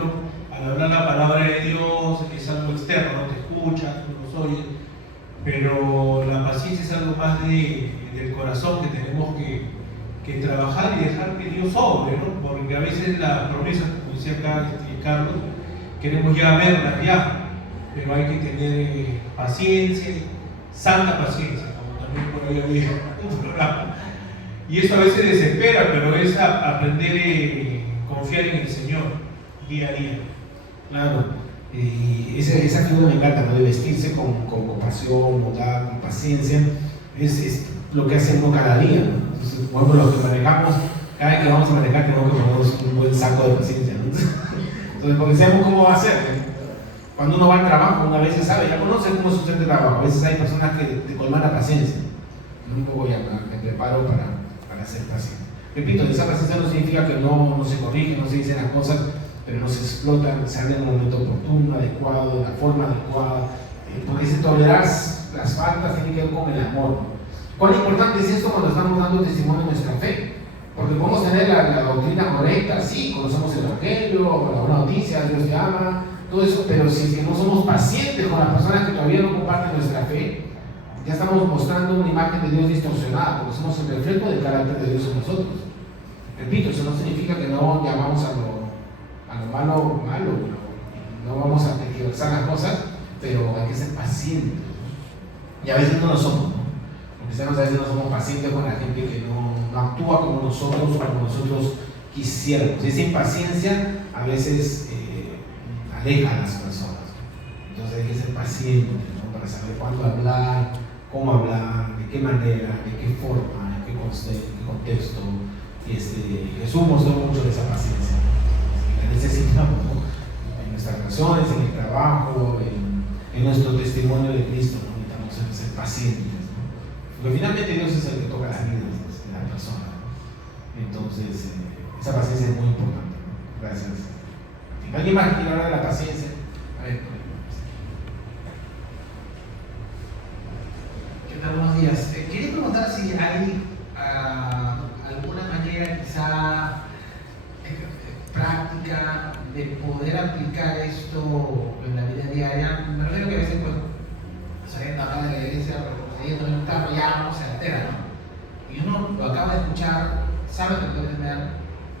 al hablar la palabra de Dios es algo externo, no te escucha, no nos oye, pero la paciencia es algo más del corazón que tenemos que trabajar y dejar que Dios obre, ¿no? Porque a veces las promesas, como decía acá Carlos, queremos ya verlas ya, pero hay que tener paciencia, santa paciencia, como también por ahí había un programa. Y esto a veces desespera, pero es aprender a confiar en el Señor día a día. Claro, y esa figura me encanta, ¿no? De vestirse con compasión, bondad, con paciencia, es lo que hacemos cada día, ¿no? Entonces, por ejemplo, los que manejamos, cada vez que vamos a manejar tenemos que ponernos un buen saco de paciencia, ¿no? Entonces, porque sabemos cómo va a ser, ¿no? Cuando uno va al trabajo, una vez sabe, ya conoce cómo sucede el trabajo, a veces hay personas que te colman la paciencia, no voy a me preparo para ser paciente. Repito, esa paciencia no significa que no se corrige, no se dicen las cosas, pero no se explotan, se habla en el momento oportuno, adecuado, de la forma adecuada, porque si tolerar las faltas tiene que ver con el amor, ¿no? ¿Cuán importante es esto cuando estamos dando testimonio de nuestra fe? Porque podemos tener la doctrina correcta, sí, conocemos el Evangelio, la buena noticia, Dios te ama, todo eso, pero si es que no somos pacientes con las personas que todavía no comparten nuestra fe, ya estamos mostrando una imagen de Dios distorsionada, porque somos el reflejo del carácter de Dios en nosotros. Repito, eso no significa que no llamamos a lo malo, no vamos a tergiversar las cosas, pero hay que ser pacientes. Y a veces no lo somos, ¿no? Los cristianos a veces no somos pacientes con la gente que no actúa como nosotros o como nosotros quisiéramos. Y esa impaciencia a veces aleja a las personas. Entonces hay que ser pacientes, ¿no? Para saber cuándo hablar, cómo hablar, de qué manera, de qué forma, en qué contexto. Jesús mostró mucho de esa paciencia. La necesitamos, ¿no? En nuestras relaciones, en el trabajo, en nuestro testimonio de Cristo, ¿no? Necesitamos ser pacientes, ¿no? Porque finalmente Dios es el que toca las vidas de la persona, ¿no? Entonces, esa paciencia es muy importante, ¿no? Gracias. ¿Alguien más quiere hablar de la paciencia? A ver. ¿Qué tal? Buenos días. Quería preguntar si hay alguna manera quizá práctica de poder aplicar esto en la vida diaria. Me refiero que a veces, pues, saliendo acá de la iglesia, saliendo en un carro, ya uno se altera, ¿no? Y uno lo acaba de escuchar, sabe que puede entender,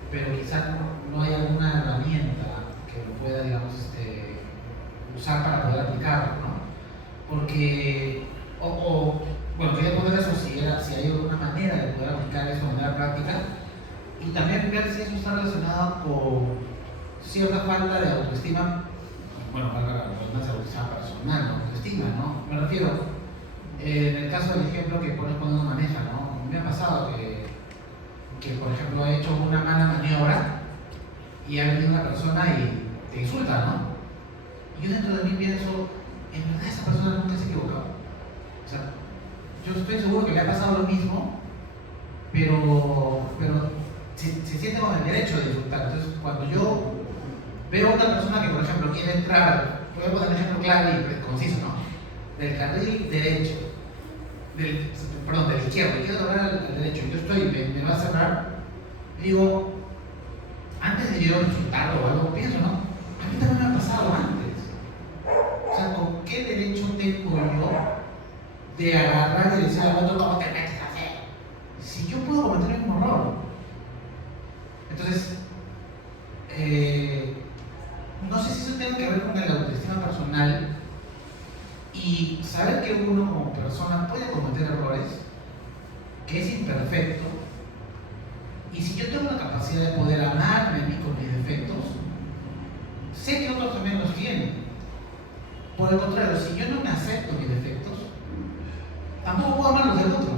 pero quizá no hay alguna herramienta que lo pueda, digamos, usar para poder aplicarlo, ¿no? Porque, bueno, quería poner eso si hay alguna manera de poder aplicar eso de manera práctica, y también ver si eso está relacionado con cierta falta de autoestima, bueno, para la redundancia, autoestima personal, ¿no? Autoestima, ¿no? Me refiero, en el caso del ejemplo que pones cuando uno maneja, ¿no? Me ha pasado que por ejemplo, he hecho una mala maniobra y ha venido una persona y te insulta, ¿no? Y yo dentro de mí pienso, en verdad esa persona nunca se ha equivocado. O sea, yo estoy seguro que le ha pasado lo mismo, pero se siente con el derecho de insultar. Entonces, cuando yo veo a una persona que, por ejemplo, quiere entrar, voy a poner un ejemplo claro y conciso, ¿no? Del carril derecho, del izquierdo, quiero doblar al derecho, yo me va a cerrar, digo, antes de yo insultarlo o algo, pienso, ¿no? A mí también me ha pasado antes. O sea, ¿con qué derecho tengo yo de agarrar y decir al otro cómo te metes a hacer? Si yo puedo cometer el mismo error. Entonces, no sé si eso tiene que ver con la autoestima personal y saber que uno como persona puede cometer errores, que es imperfecto, y si yo tengo la capacidad de poder amarme a mí con mis defectos, sé que otros también los tienen. Por el contrario, si yo no me acepto mis defectos, tampoco puedo amar los del otro,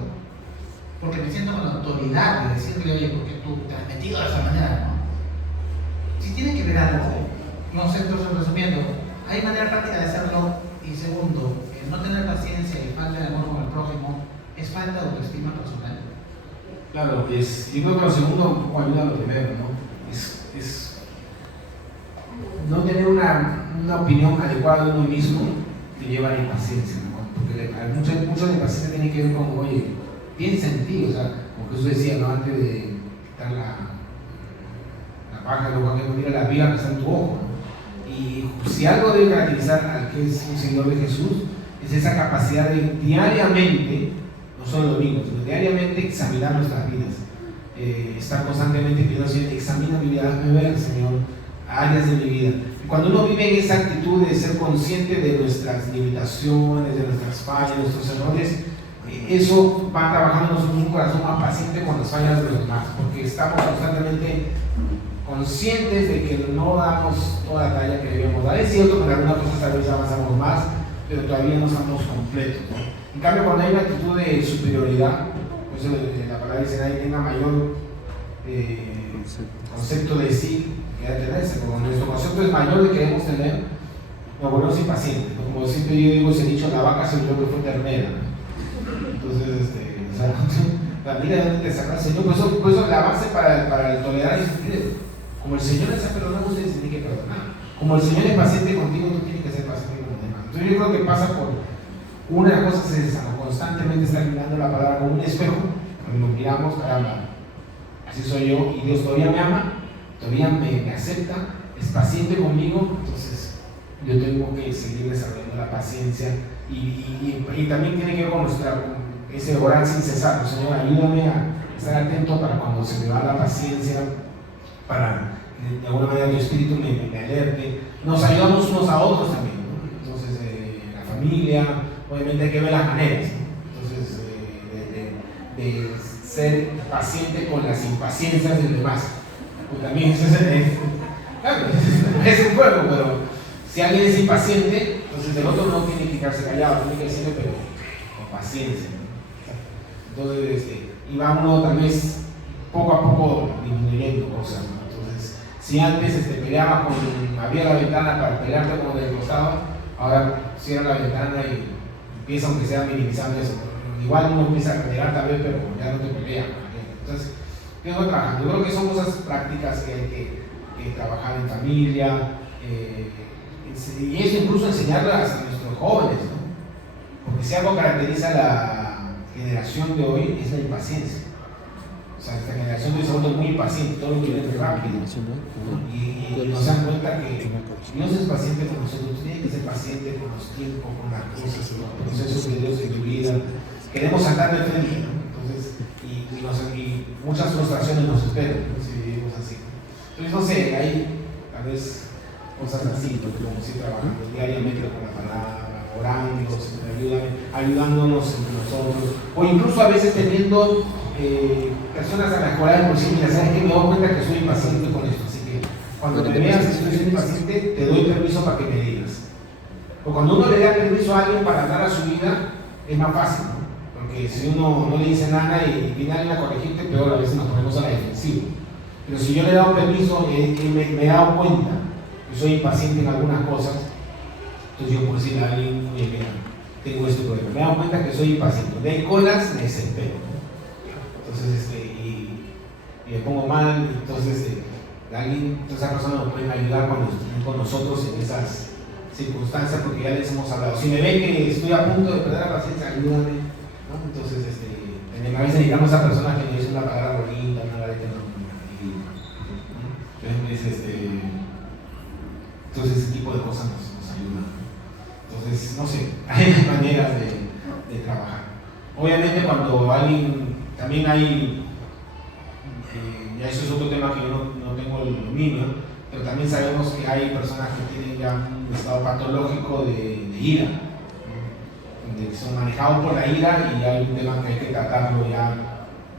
porque me siento con la autoridad de decirle, oye, ¿por qué tú te has metido de esa manera? ¿No? Si tiene que ver algo, no sé, entonces resumiendo, hay manera práctica de hacerlo, y segundo, el no tener paciencia y falta de amor con el prójimo es falta de autoestima personal. Claro, yo creo que lo segundo un poco ayuda a lo primero, ¿no? Es no tener una opinión adecuada de uno mismo te lleva a la impaciencia, ¿no? Porque mucho de impaciencia tiene que ver con, oye, piensa en ti, o sea, como Jesús decía, ¿no? Antes de quitar la paja, luego que no mira la viga que está en tu ojo, ¿no? Y si algo debe caracterizar al que es un seguidor de Jesús, es esa capacidad de diariamente, no solo el domingo, sino diariamente examinar nuestras vidas. Estar constantemente pidiendo al Señor, examina mi vida, hazme ver, Señor, áreas de mi vida. Y cuando uno vive en esa actitud de ser consciente de nuestras limitaciones, de nuestras fallas, de nuestros errores, eso va trabajándonos en un corazón más paciente con las fallas de los demás, porque estamos constantemente conscientes de que no damos toda la talla que debemos dar. Es cierto que en algunas cosas tal vez avanzamos más, pero todavía no estamos completos, ¿no? En cambio, cuando hay una actitud de superioridad, por eso la palabra dice nadie tenga mayor concepto de sí que de tenerse, como nuestro concepto es mayor de que debemos tener, nos volvemos impacientes, ¿no? Como siempre yo digo ese dicho, la vaca se oyó que fue ternera, ¿no? Entonces, o sea, la mira de dónde te saca el Señor, por eso la base para el tolerar y sufrir, como el Señor les ha perdonado, ustedes tienen que perdonar. Como el Señor es paciente contigo, tú tienes que ser paciente con los demás. Entonces yo creo que pasa por una de las cosas es esa, ¿no? Constantemente estar mirando la palabra como un espejo, cuando nos miramos, caramba, así soy yo y Dios todavía me ama, todavía me acepta, es paciente conmigo, entonces yo tengo que seguir desarrollando la paciencia y también tiene que ver con ese orar sin cesar. Señor, ayúdame a estar atento para cuando se me va la paciencia, para de alguna manera tu espíritu me alerte. Nos ayudamos unos a otros también, ¿no? Entonces, la familia, obviamente hay que ver las maneras, ¿no? Entonces, de ser paciente con las impaciencias de los demás. Pues también eso claro, es un juego, pero si alguien es impaciente, entonces el otro no tiene que quedarse callado, tiene que decirle, pero con paciencia, ¿no? Entonces, y va uno tal vez poco a poco disminuyendo cosas, ¿no? Entonces, si antes peleaba abría la ventana para pelearte con el costado, ahora cierra la ventana y empieza, aunque sea minimizando eso. Igual uno empieza a pelear tal vez, pero ya no te pelea. Entonces, yo creo que son cosas prácticas que hay que trabajar en familia, y eso incluso enseñarlas a nuestros jóvenes, ¿no? Porque si algo caracteriza a la generación de hoy es la impaciencia. O sea, esta generación de hoy se vuelve muy impaciente, todo lo que viene rápido. Y nos dan cuenta que Dios es paciente con nosotros, tú tienes que ser paciente con los tiempos, con las cosas, con los procesos de Dios en tu vida. Queremos andar de frente, ¿no? Entonces, y muchas frustraciones nos esperan, ¿no? Si vivimos así. Entonces, no sé, hay tal vez cosas así, porque como si trabajando diariamente con la palabra, orando, ayudándonos entre nosotros, o incluso a veces teniendo personas a las cuales por sí, mira, sabes que me doy cuenta que soy impaciente con esto, así que cuando me veas que soy impaciente, te doy permiso para que me digas. O cuando uno le da permiso a alguien para andar a su vida, es más fácil, ¿no? Porque si uno no le dice nada y viene alguien a corregirte, peor, a veces nos ponemos a la defensiva. Pero si yo le he dado permiso, me he dado cuenta que soy impaciente en algunas cosas, entonces yo puedo decirle a alguien, oye, mira, tengo este problema. Me he dado cuenta que soy impaciente. De ahí colas, me desespero. Entonces, y me pongo mal, entonces, esa persona nos puede ayudar cuando estén con nosotros en esas circunstancias, porque ya les hemos hablado. Si me ven que estoy a punto de perder la paciencia, ayúdame, ¿no? Entonces, a veces necesitamos a esa persona que nos dice una palabra bonita, una palabra que entonces ese tipo de cosas nos ayudan. Entonces, no sé, hay maneras de trabajar. Obviamente cuando alguien, también hay, ya eso es otro tema que yo no tengo el dominio, pero también sabemos que hay personas que tienen ya un estado patológico de ira, ¿no? Que son manejados por la ira y hay un tema que hay que tratarlo ya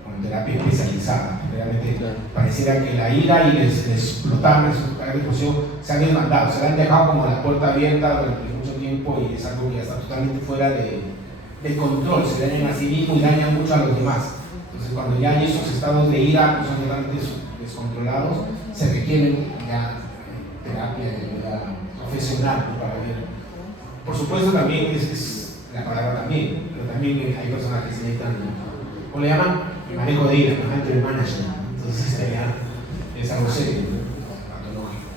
con terapia especializada. Realmente pareciera que la ira y les explotar, se han desbandado, se han dejado como la puerta abierta durante mucho tiempo y es algo que ya está totalmente fuera de control, se dañan a sí mismos y dañan mucho a los demás. Entonces cuando ya hay esos estados de ira que son totalmente descontrolados, se requieren ya terapia profesional, ¿no? Para ver. Por supuesto también es la palabra también, pero también hay personas que se necesitan, o le llaman manejo de ira, ¿no? Anger management. Entonces ya es algo serio, ¿no? Patológico.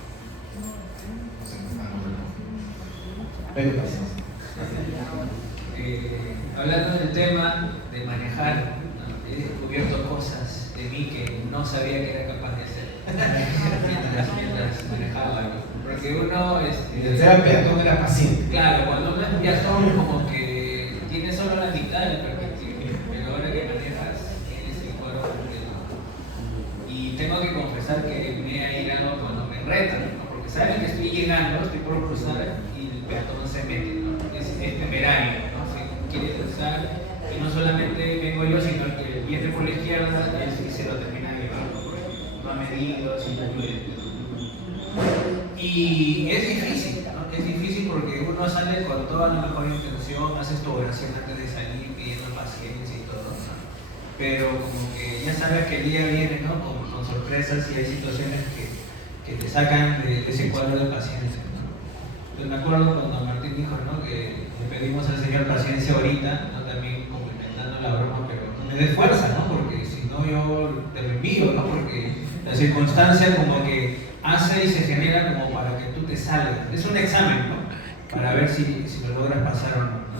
Pero paciencia. Hablando del tema de manejar, ¿no? He descubierto cosas de mí que no sabía que era capaz de hacer mientras manejaba algo. Porque uno El ser peatón era paciente. claro, cuando uno es peatón como que tiene solo la mitad del perspectiva, pero ahora que manejas tienes el cuadro completo. Y tengo que confesar que me he airado cuando me retan, ¿no? Porque saben que estoy llegando, estoy por cruzar y el peatón se mete, ¿no? Es temerario, ¿no? Se quiere cruzar y no solamente medido, así. Y es difícil, ¿no? Es difícil porque uno sale con toda la mejor intención, haces tu oración antes de salir pidiendo paciencia y todo, ¿no? Pero como que ya sabes que el día viene, ¿no? Con sorpresas y hay situaciones que te sacan de ese cuadro de paciencia, ¿no? Pues me acuerdo cuando Martín dijo, ¿no? Que le pedimos al Señor paciencia ahorita, ¿no? También complementando la broma, pero no me dé fuerza, ¿no? Porque si no yo te lo envío, ¿no? Porque la circunstancia como que hace y se genera como para que tú te salgas. Es un examen, ¿no? Para ver si lo logras pasar o no, ¿no?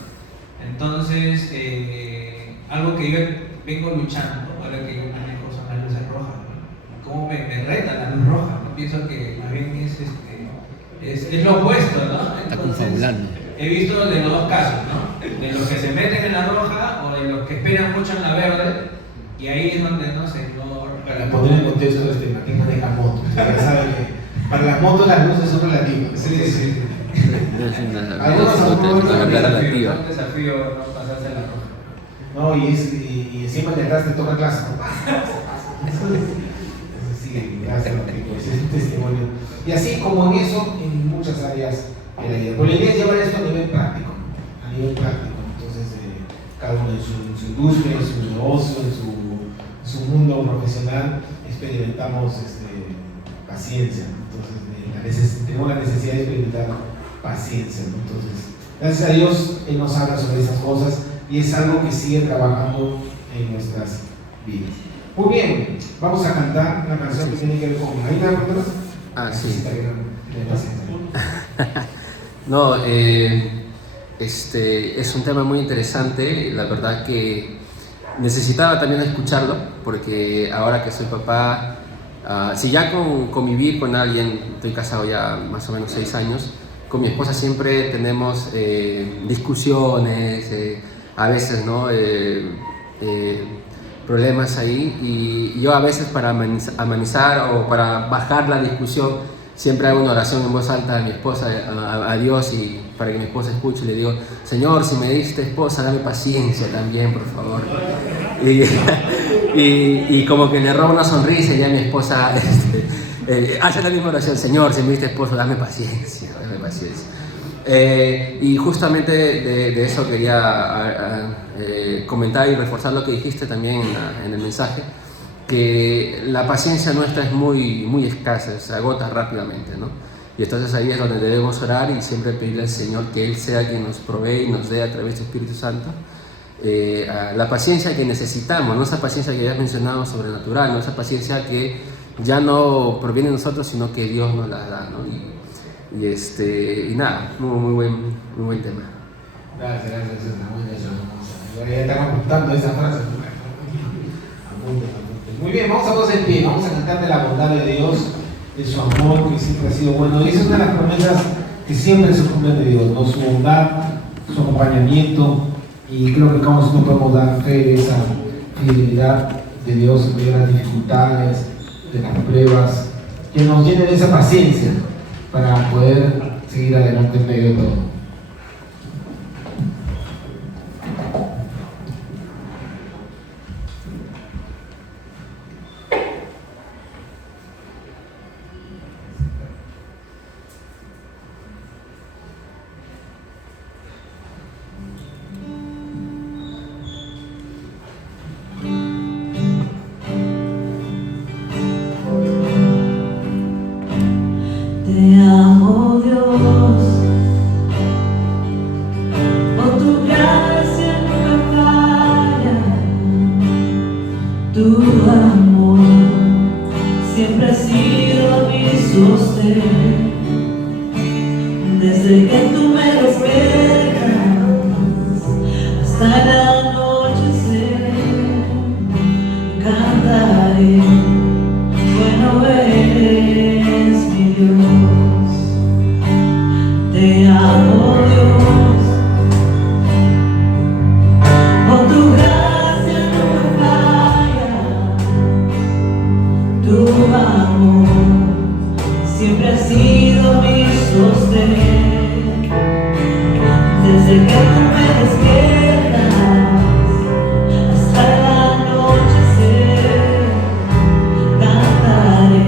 Entonces, algo que yo vengo luchando, ¿no? Ahora que yo manejo son las luces rojas, ¿no? Cómo me reta la luz roja, ¿no? Pienso que más bien es lo opuesto, ¿no? Entonces, he visto de los dos casos, ¿no? De los que se meten en la roja o de los que esperan mucho en la verde, y ahí es donde, no sé, para poner en contexto, Martín maneja motos. Ya saben que para las motos las luces son relativas. Sí. Algunos es un desafío no pasarse la roja. No, y encima de atrás te toca clase. Sí, gracias, es un testimonio. Y así como en eso, en muchas áreas de la vida. Pero la idea es llevar esto a nivel práctico. Entonces, cada uno en su industria, en su negocio, en su mundo profesional, experimentamos paciencia. Entonces, tenemos la necesidad de experimentar paciencia, ¿no? Entonces, gracias a Dios, Él nos habla sobre esas cosas y es algo que sigue trabajando en nuestras vidas. Muy bien, vamos a cantar una canción que tiene que ver con... ¿Ahí te acuerdas? Sí. No, es un tema muy interesante, la verdad que necesitaba también escucharlo, porque ahora que soy papá, si ya convivir con alguien, estoy casado ya más o menos 6 años, con mi esposa siempre tenemos discusiones, a veces, ¿no? Problemas ahí, y yo a veces para amenizar o para bajar la discusión siempre hago una oración en voz alta a mi esposa, a Dios, y para que mi esposa escuche, le digo: Señor, si me diste esposa, dame paciencia también, por favor. Y como que le robo una sonrisa y ya mi esposa hace la misma oración: Señor, si me diste esposa, dame paciencia, dame paciencia. Y justamente de eso quería comentar y reforzar lo que dijiste también en el mensaje, que la paciencia nuestra es muy escasa, se agota rápidamente, ¿no? Y entonces ahí es donde debemos orar y siempre pedirle al Señor que Él sea quien nos provee y nos dé a través del Espíritu Santo la paciencia que necesitamos, no esa paciencia que ya has mencionado sobrenatural, no esa paciencia que ya no proviene de nosotros, sino que Dios nos la da, ¿no? Y nada, muy buen tema. Gracias, ya están apuntando esa frase. Muy bien, vamos a ponernos en pie, vamos a cantar de la bondad de Dios, de su amor que siempre ha sido bueno. Y esa es una de las promesas que siempre se cumplen de Dios, ¿no? Su bondad, su acompañamiento, y creo que cada uno podemos dar fe de esa fidelidad de Dios en medio de las dificultades, de las pruebas, que nos llene de esa paciencia para poder seguir adelante en medio de todo. Te amo, Dios, por tu gracia nunca falla, tu amor siempre ha sido mi sostén, desde que tú me despertas hasta el anochecer, cantaré, bueno eres mi Dios. Te amo, Dios, por tu gracia nunca falla, tu amor siempre ha sido mi sostén, desde que tú me despiertas hasta el anochecer, cantaré.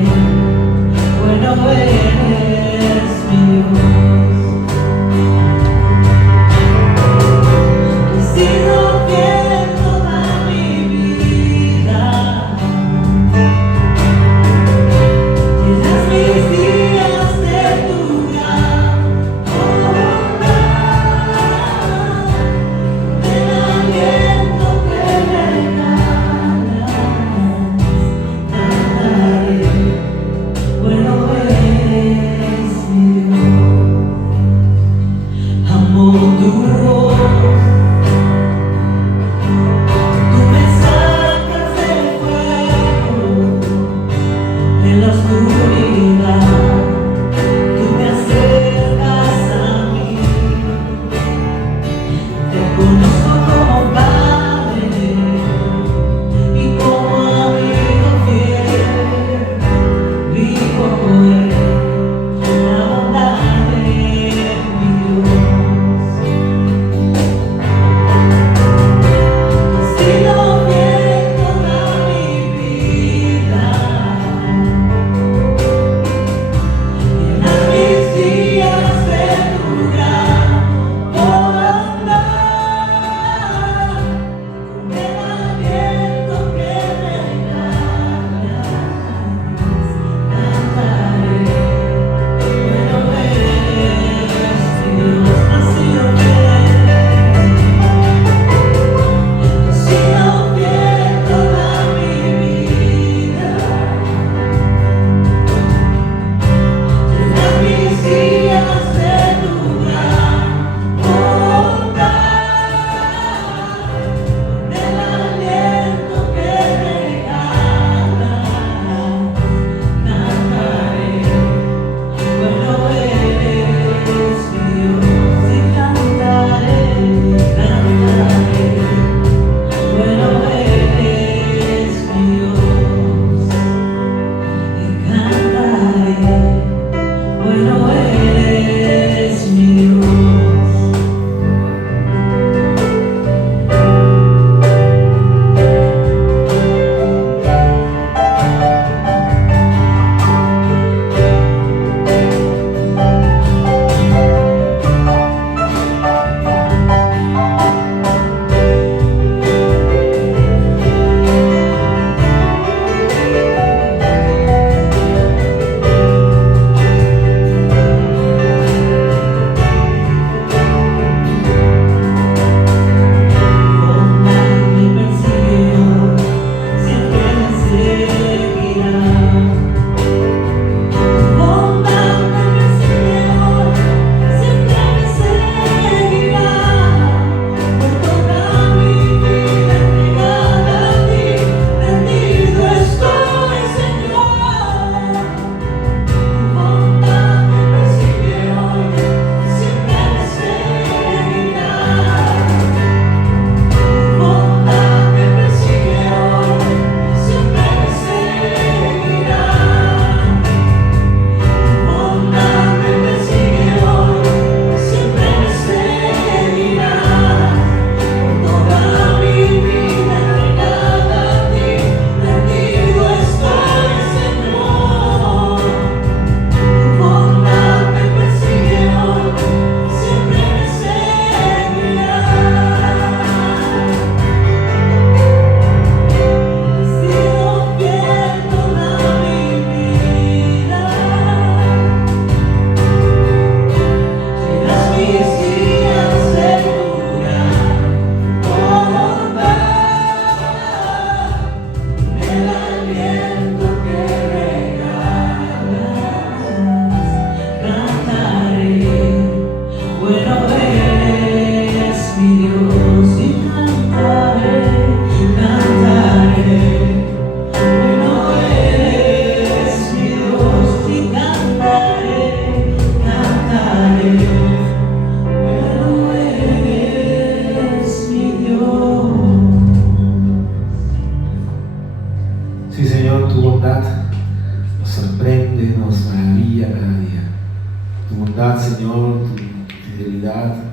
bondad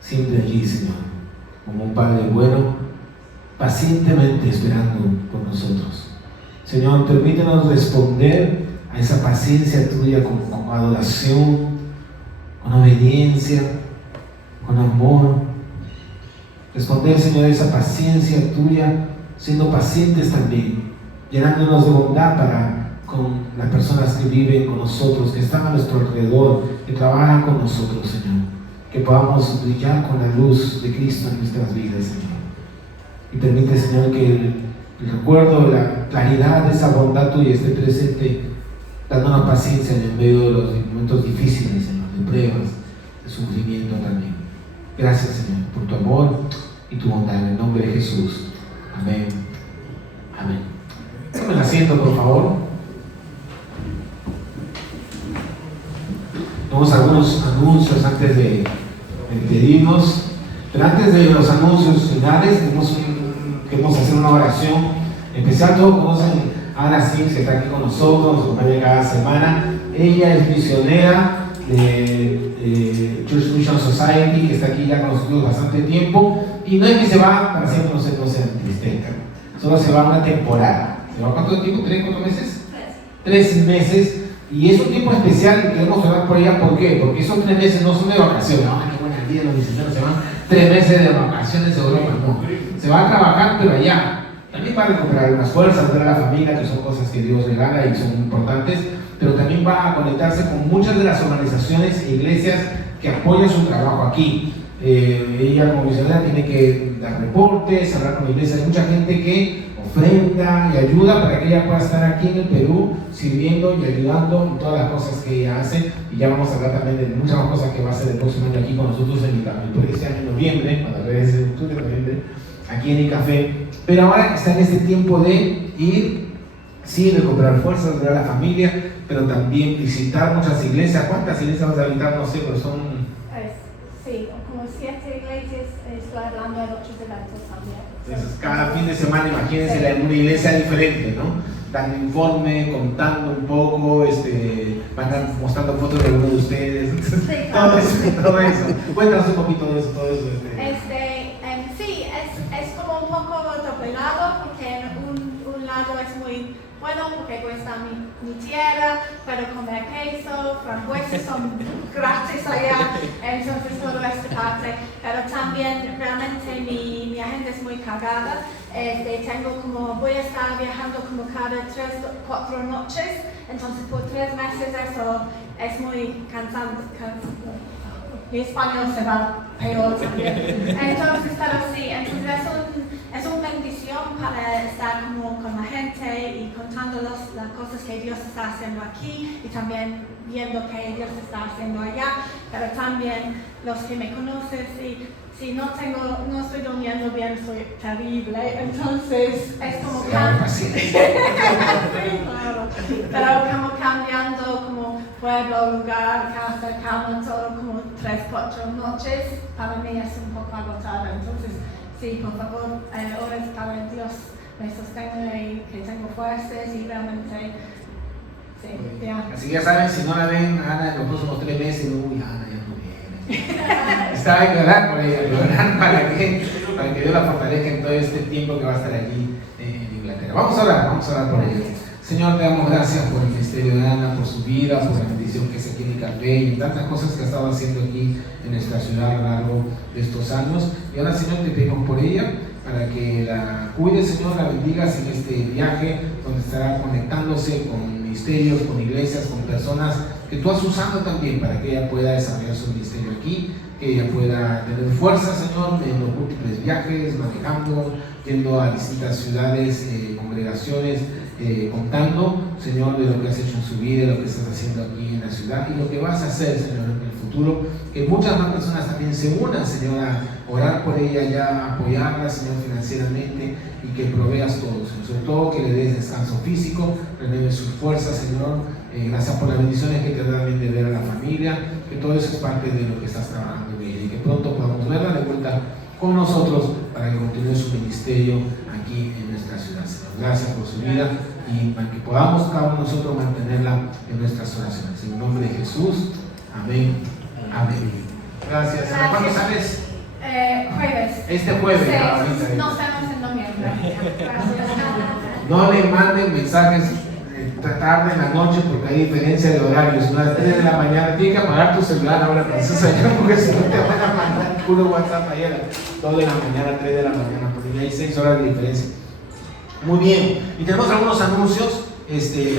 siempre allí, Señor, como un Padre bueno, pacientemente esperando por nosotros. Señor, permítenos responder a esa paciencia tuya con adoración, con obediencia, con amor. Responder, Señor, a esa paciencia tuya, siendo pacientes también, llenándonos de bondad para con las personas que viven con nosotros, que están a nuestro alrededor, que trabajan con nosotros, Señor. Que podamos brillar con la luz de Cristo en nuestras vidas, Señor. Y permite, Señor, que el recuerdo, la claridad de esa bondad tuya esté presente, dándonos paciencia en medio de los momentos difíciles, Señor, de pruebas, de sufrimiento también. Gracias, Señor, por tu amor y tu bondad, en el nombre de Jesús. Amén. Amén. Tomen asiento, por favor. Tenemos algunos anuncios antes de despedirnos, pero antes de los anuncios finales queremos hacer una oración especial. Todos conocen a Ana Sims, que está aquí con nosotros, nos acompaña cada semana. Ella es misionera de Church Mission Society, que está aquí ya con nosotros bastante tiempo, y no es que se va para siempre, no se entristezcan, solo se va una temporada. ¿Se va cuánto tiempo? ¿3, 4 meses? 3 meses. Y es un tiempo especial que queremos orar por ella. ¿Por qué? Porque esos 3 meses no son de vacaciones. ¡Ay, qué buena vida! Los misioneros se van 3 meses de vacaciones a Europa. No. Se va a trabajar, pero allá. También va a recuperar unas fuerzas, ver a la familia, que son cosas que Dios regala y son importantes. Pero también va a conectarse con muchas de las organizaciones e iglesias que apoyan su trabajo aquí. Ella como misionera tiene que dar reportes, hablar con la iglesia. Hay mucha gente que ofrenda y ayuda para que ella pueda estar aquí en el Perú sirviendo y ayudando en todas las cosas que ella hace. Y ya vamos a hablar también de muchas más cosas que va a hacer el próximo año aquí con nosotros en ICAFE, por este año en noviembre, para redes de octubre, noviembre, aquí en ICAFE. Pero ahora está en este tiempo de ir, sí, recuperar fuerzas, ver a la familia, pero también visitar muchas iglesias. ¿Cuántas iglesias vas a visitar? No sé, pero son... Sí, como 7 iglesias, estoy hablando de otros eventos también. Entonces, cada fin de semana, imagínense, en una iglesia diferente, ¿no? Dan informe, contando un poco, van mostrando fotos de algunos de ustedes. Sí, claro. todo eso. Cuéntanos un poquito de eso, todo eso. Sí, es como un poco doblado, porque un lado es muy bueno, porque cuesta mi tierra, pero comer queso, frambuesas son gratis allá, entonces toda esta parte. Pero también realmente mi agenda es muy cargada. Voy a estar viajando como cada 3 o 4 noches, entonces por 3 meses eso es muy cansante. Mi español se va peor también. Entonces, pero sí, entonces es una bendición para estar como con la gente y contando las cosas que Dios está haciendo aquí y también viendo que Dios está haciendo allá, pero también los que me conocen, si no estoy durmiendo bien, soy terrible, entonces es como sí, claro. Pero como cambiando como pueblo, lugar, casa, cama, todo como 3, 4 noches, para mí es un poco agotado. Entonces, sí, por favor, oren para que Dios me sostenga y que tengo fuerzas y realmente, sí, ya. Así que ya saben, si no la ven, Ana, en los próximos 3 meses, uy, Ana ya no viene. Está bien que orar por ella, orar para que Dios la fortalezca en todo este tiempo que va a estar allí en Inglaterra. Vamos a orar por ella. Señor, te damos gracias por el ministerio de Ana, por su vida, por la bendición que se tiene en ICAFE y en tantas cosas que ha estado haciendo aquí en nuestra ciudad a lo largo de estos años. Y ahora, Señor, te pedimos por ella, para que la cuides, Señor, la bendigas en este viaje, donde estará conectándose con ministerios, con iglesias, con personas que tú has usado también para que ella pueda desarrollar su ministerio aquí, que ella pueda tener fuerza, Señor, en los múltiples viajes, manejando, yendo a distintas ciudades, congregaciones, contando, Señor, de lo que has hecho en su vida, de lo que estás haciendo aquí en la ciudad y lo que vas a hacer, Señor, en el futuro. Que muchas más personas también se unan, Señor, a orar por ella, ya a apoyarla, Señor, financieramente y que proveas todo, Señor. Sobre todo que le des descanso físico, renueves sus fuerzas, Señor. Gracias por las bendiciones que te dan de ver a la familia, que todo eso es parte de lo que estás trabajando en ella y que pronto podamos verla de vuelta con nosotros para que continúe su ministerio aquí en nuestra ciudad, Señor. Gracias por su vida y para que podamos cada uno de nosotros mantenerla en nuestras oraciones. En el nombre de Jesús, amén, amén. Gracias. Gracias. ¿Cuándo sales? Jueves. Este jueves. Sí, ahorita. nos vemos en noviembre. Gracias. No le manden mensajes tarde en la noche porque hay diferencia de horarios. A las 3 de la mañana tienes que apagar tu celular ahora, princesa, porque si no te van a mandar puro WhatsApp ayer a las 2 de la mañana, 3 de la mañana, porque hay 6 horas de diferencia. Muy bien. Y tenemos algunos anuncios.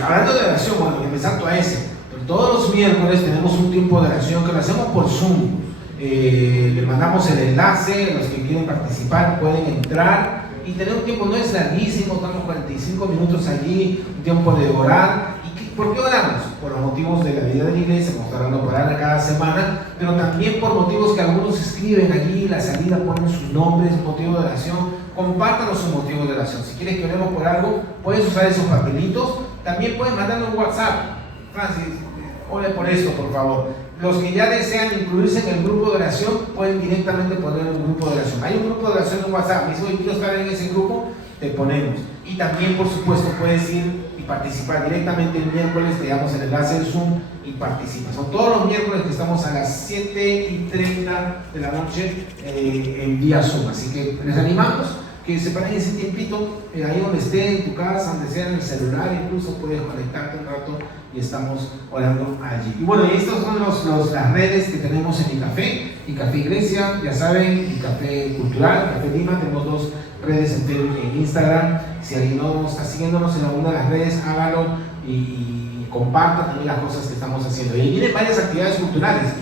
Hablando de oración, bueno, empezando a ese. Pero todos los miércoles tenemos un tiempo de oración que lo hacemos por Zoom. Le mandamos el enlace, los que quieren participar pueden entrar y tener un tiempo, no es larguísimo, estamos 45 minutos allí, un tiempo de orar. ¿Y por qué oramos? Por los motivos de la vida de la iglesia, vamos orando por orar cada semana, pero también por motivos que algunos escriben allí, la salida ponen sus nombres, motivo de oración. Compártanos sus motivos de oración. Si quieres que oremos por algo, puedes usar esos papelitos, también pueden mandarle un WhatsApp. Francis, ore por esto, por favor. Los que ya desean incluirse en el grupo de oración pueden directamente poner un grupo de oración. Hay un grupo de oración en WhatsApp. Me dice, oye, quiero estar en ese grupo, te ponemos. Y también, por supuesto, puedes ir y participar directamente el miércoles. Te damos el enlace del Zoom y participas. Son todos los miércoles que estamos a las 7:30 de la noche en vía Zoom. Así que les animamos que se paren ese tiempito ahí donde esté, en tu casa, donde sea, en el celular, incluso puedes conectarte un rato y estamos orando allí. Y bueno, estas son las redes que tenemos en Icafé Iglesia, ya saben, Icafé Cultural, Icafé Lima. Tenemos 2 redes en Facebook y en Instagram. Si alguien no está siguiéndonos en alguna de las redes, hágalo y comparta también las cosas que estamos haciendo. Y vienen varias actividades culturales.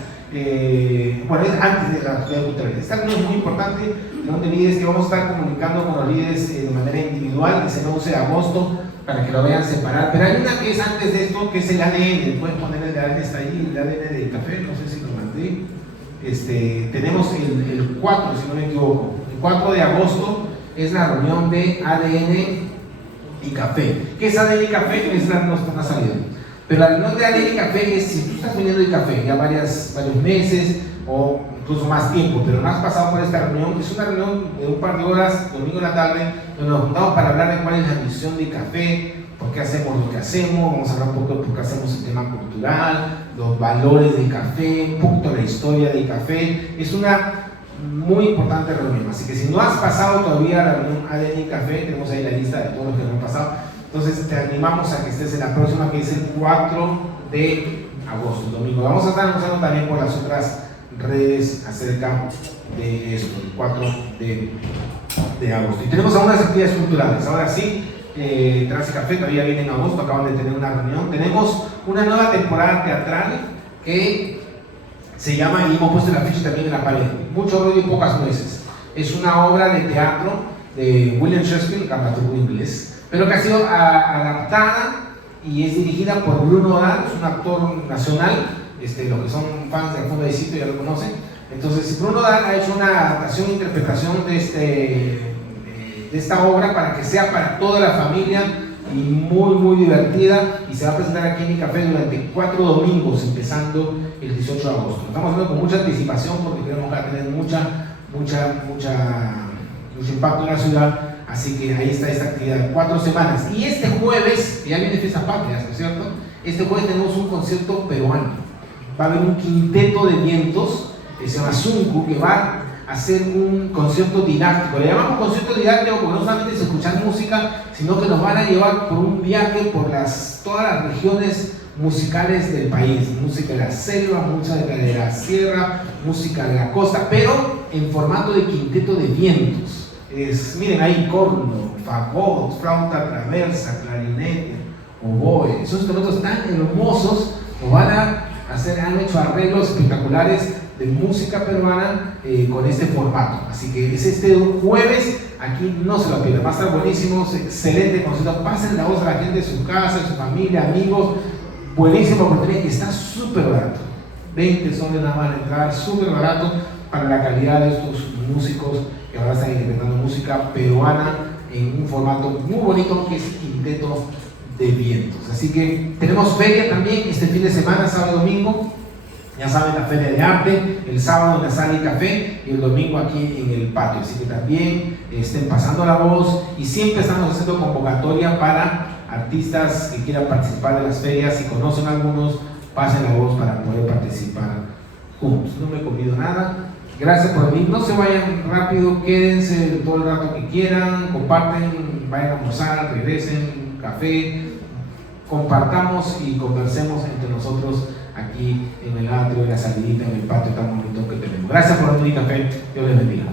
Bueno, es antes de la actividad cultural. Esta reunión es muy importante. No te olvides que vamos a estar comunicando con los líderes de manera individual, que será el 11 de agosto, para que lo vean separar. Pero hay una que es antes de esto, que es el ADN. Pueden poner el ADN, está ahí, el ADN de Café, no sé si lo mandé. Tenemos el 4, si no me equivoco. El 4 de agosto es la reunión de ADN y Café. ¿Qué es ADN y Café? Es la nuestra salida. Pero la reunión de ADN y Café es si tú estás viniendo de café ya varios meses o incluso más tiempo, pero no has pasado por esta reunión. Es una reunión de un par de horas, domingo en la tarde, donde nos juntamos para hablar de cuál es la misión de Café, por qué hacemos lo que hacemos. Vamos a hablar un poco de por qué hacemos el tema cultural, los valores de Café, un poquito de la historia de Café. Es una muy importante reunión, así que si no has pasado todavía la reunión ADN y Café, tenemos ahí la lista de todos los que no han pasado. Entonces te animamos a que estés en la próxima, que es el 4 de agosto, el domingo. Vamos a estar anunciando también por las otras redes acerca de esto, el 4 de agosto. Y tenemos algunas actividades culturales. Ahora sí, Trans y Café todavía viene en agosto, acaban de tener una reunión. Tenemos una nueva temporada teatral que se llama, y hemos puesto la ficha también en la pared, Mucho ruido y pocas nueces. Es una obra de teatro de William Shakespeare, dramaturgo inglés, pero que ha sido adaptada y es dirigida por Bruno Odal, es un actor nacional. Los que son fans de Al fondo del sitio ya lo conocen. Entonces Bruno Odal ha hecho una adaptación e interpretación de esta obra para que sea para toda la familia y muy divertida, y se va a presentar aquí en Icafé durante 4 domingos empezando el 18 de agosto. Estamos haciendo con mucha anticipación porque queremos que va a tener mucho impacto en la ciudad. Así que ahí está esta actividad, 4 semanas. Y este jueves, que ya viene Fiesta Patria, ¿no es cierto? Este jueves tenemos un concierto peruano. Va a haber un quinteto de vientos, que se llama Zunku, que va a hacer un concierto didáctico. Le llamamos concierto didáctico porque no solamente es escuchar música, sino que nos van a llevar por un viaje por todas las regiones musicales del país. Música de la selva, música de la sierra, música de la costa, pero en formato de quinteto de vientos. Miren ahí, corno, fagot, flauta traversa, clarinete, oboe. Esos instrumentos tan hermosos nos van a han hecho arreglos espectaculares de música peruana con este formato. Así que es este jueves, aquí no se lo pierdan, va a estar buenísimo, excelente concierto. Pasen la voz a la gente de su casa, de su familia, amigos. Buenísima oportunidad y está súper barato. 20 soles nada más de entrar, súper barato para la calidad de estos músicos que van a estar interpretando música peruana en un formato muy bonito que es quinteto de vientos. Así que tenemos feria también este fin de semana, sábado y domingo. Ya saben, la feria de arte, el sábado en la sala y café y el domingo aquí en el patio. Así que también estén pasando la voz, y siempre estamos haciendo convocatoria para artistas que quieran participar de las ferias. Si conocen algunos, pasen la voz para poder participar juntos. No me he comido nada. Gracias por venir. No se vayan rápido, quédense todo el rato que quieran, comparten, vayan a almorzar, regresen, café, compartamos y conversemos entre nosotros aquí en el atrio, en la salidita, en el patio tan bonito que tenemos. Gracias por venir, café. Dios les bendiga.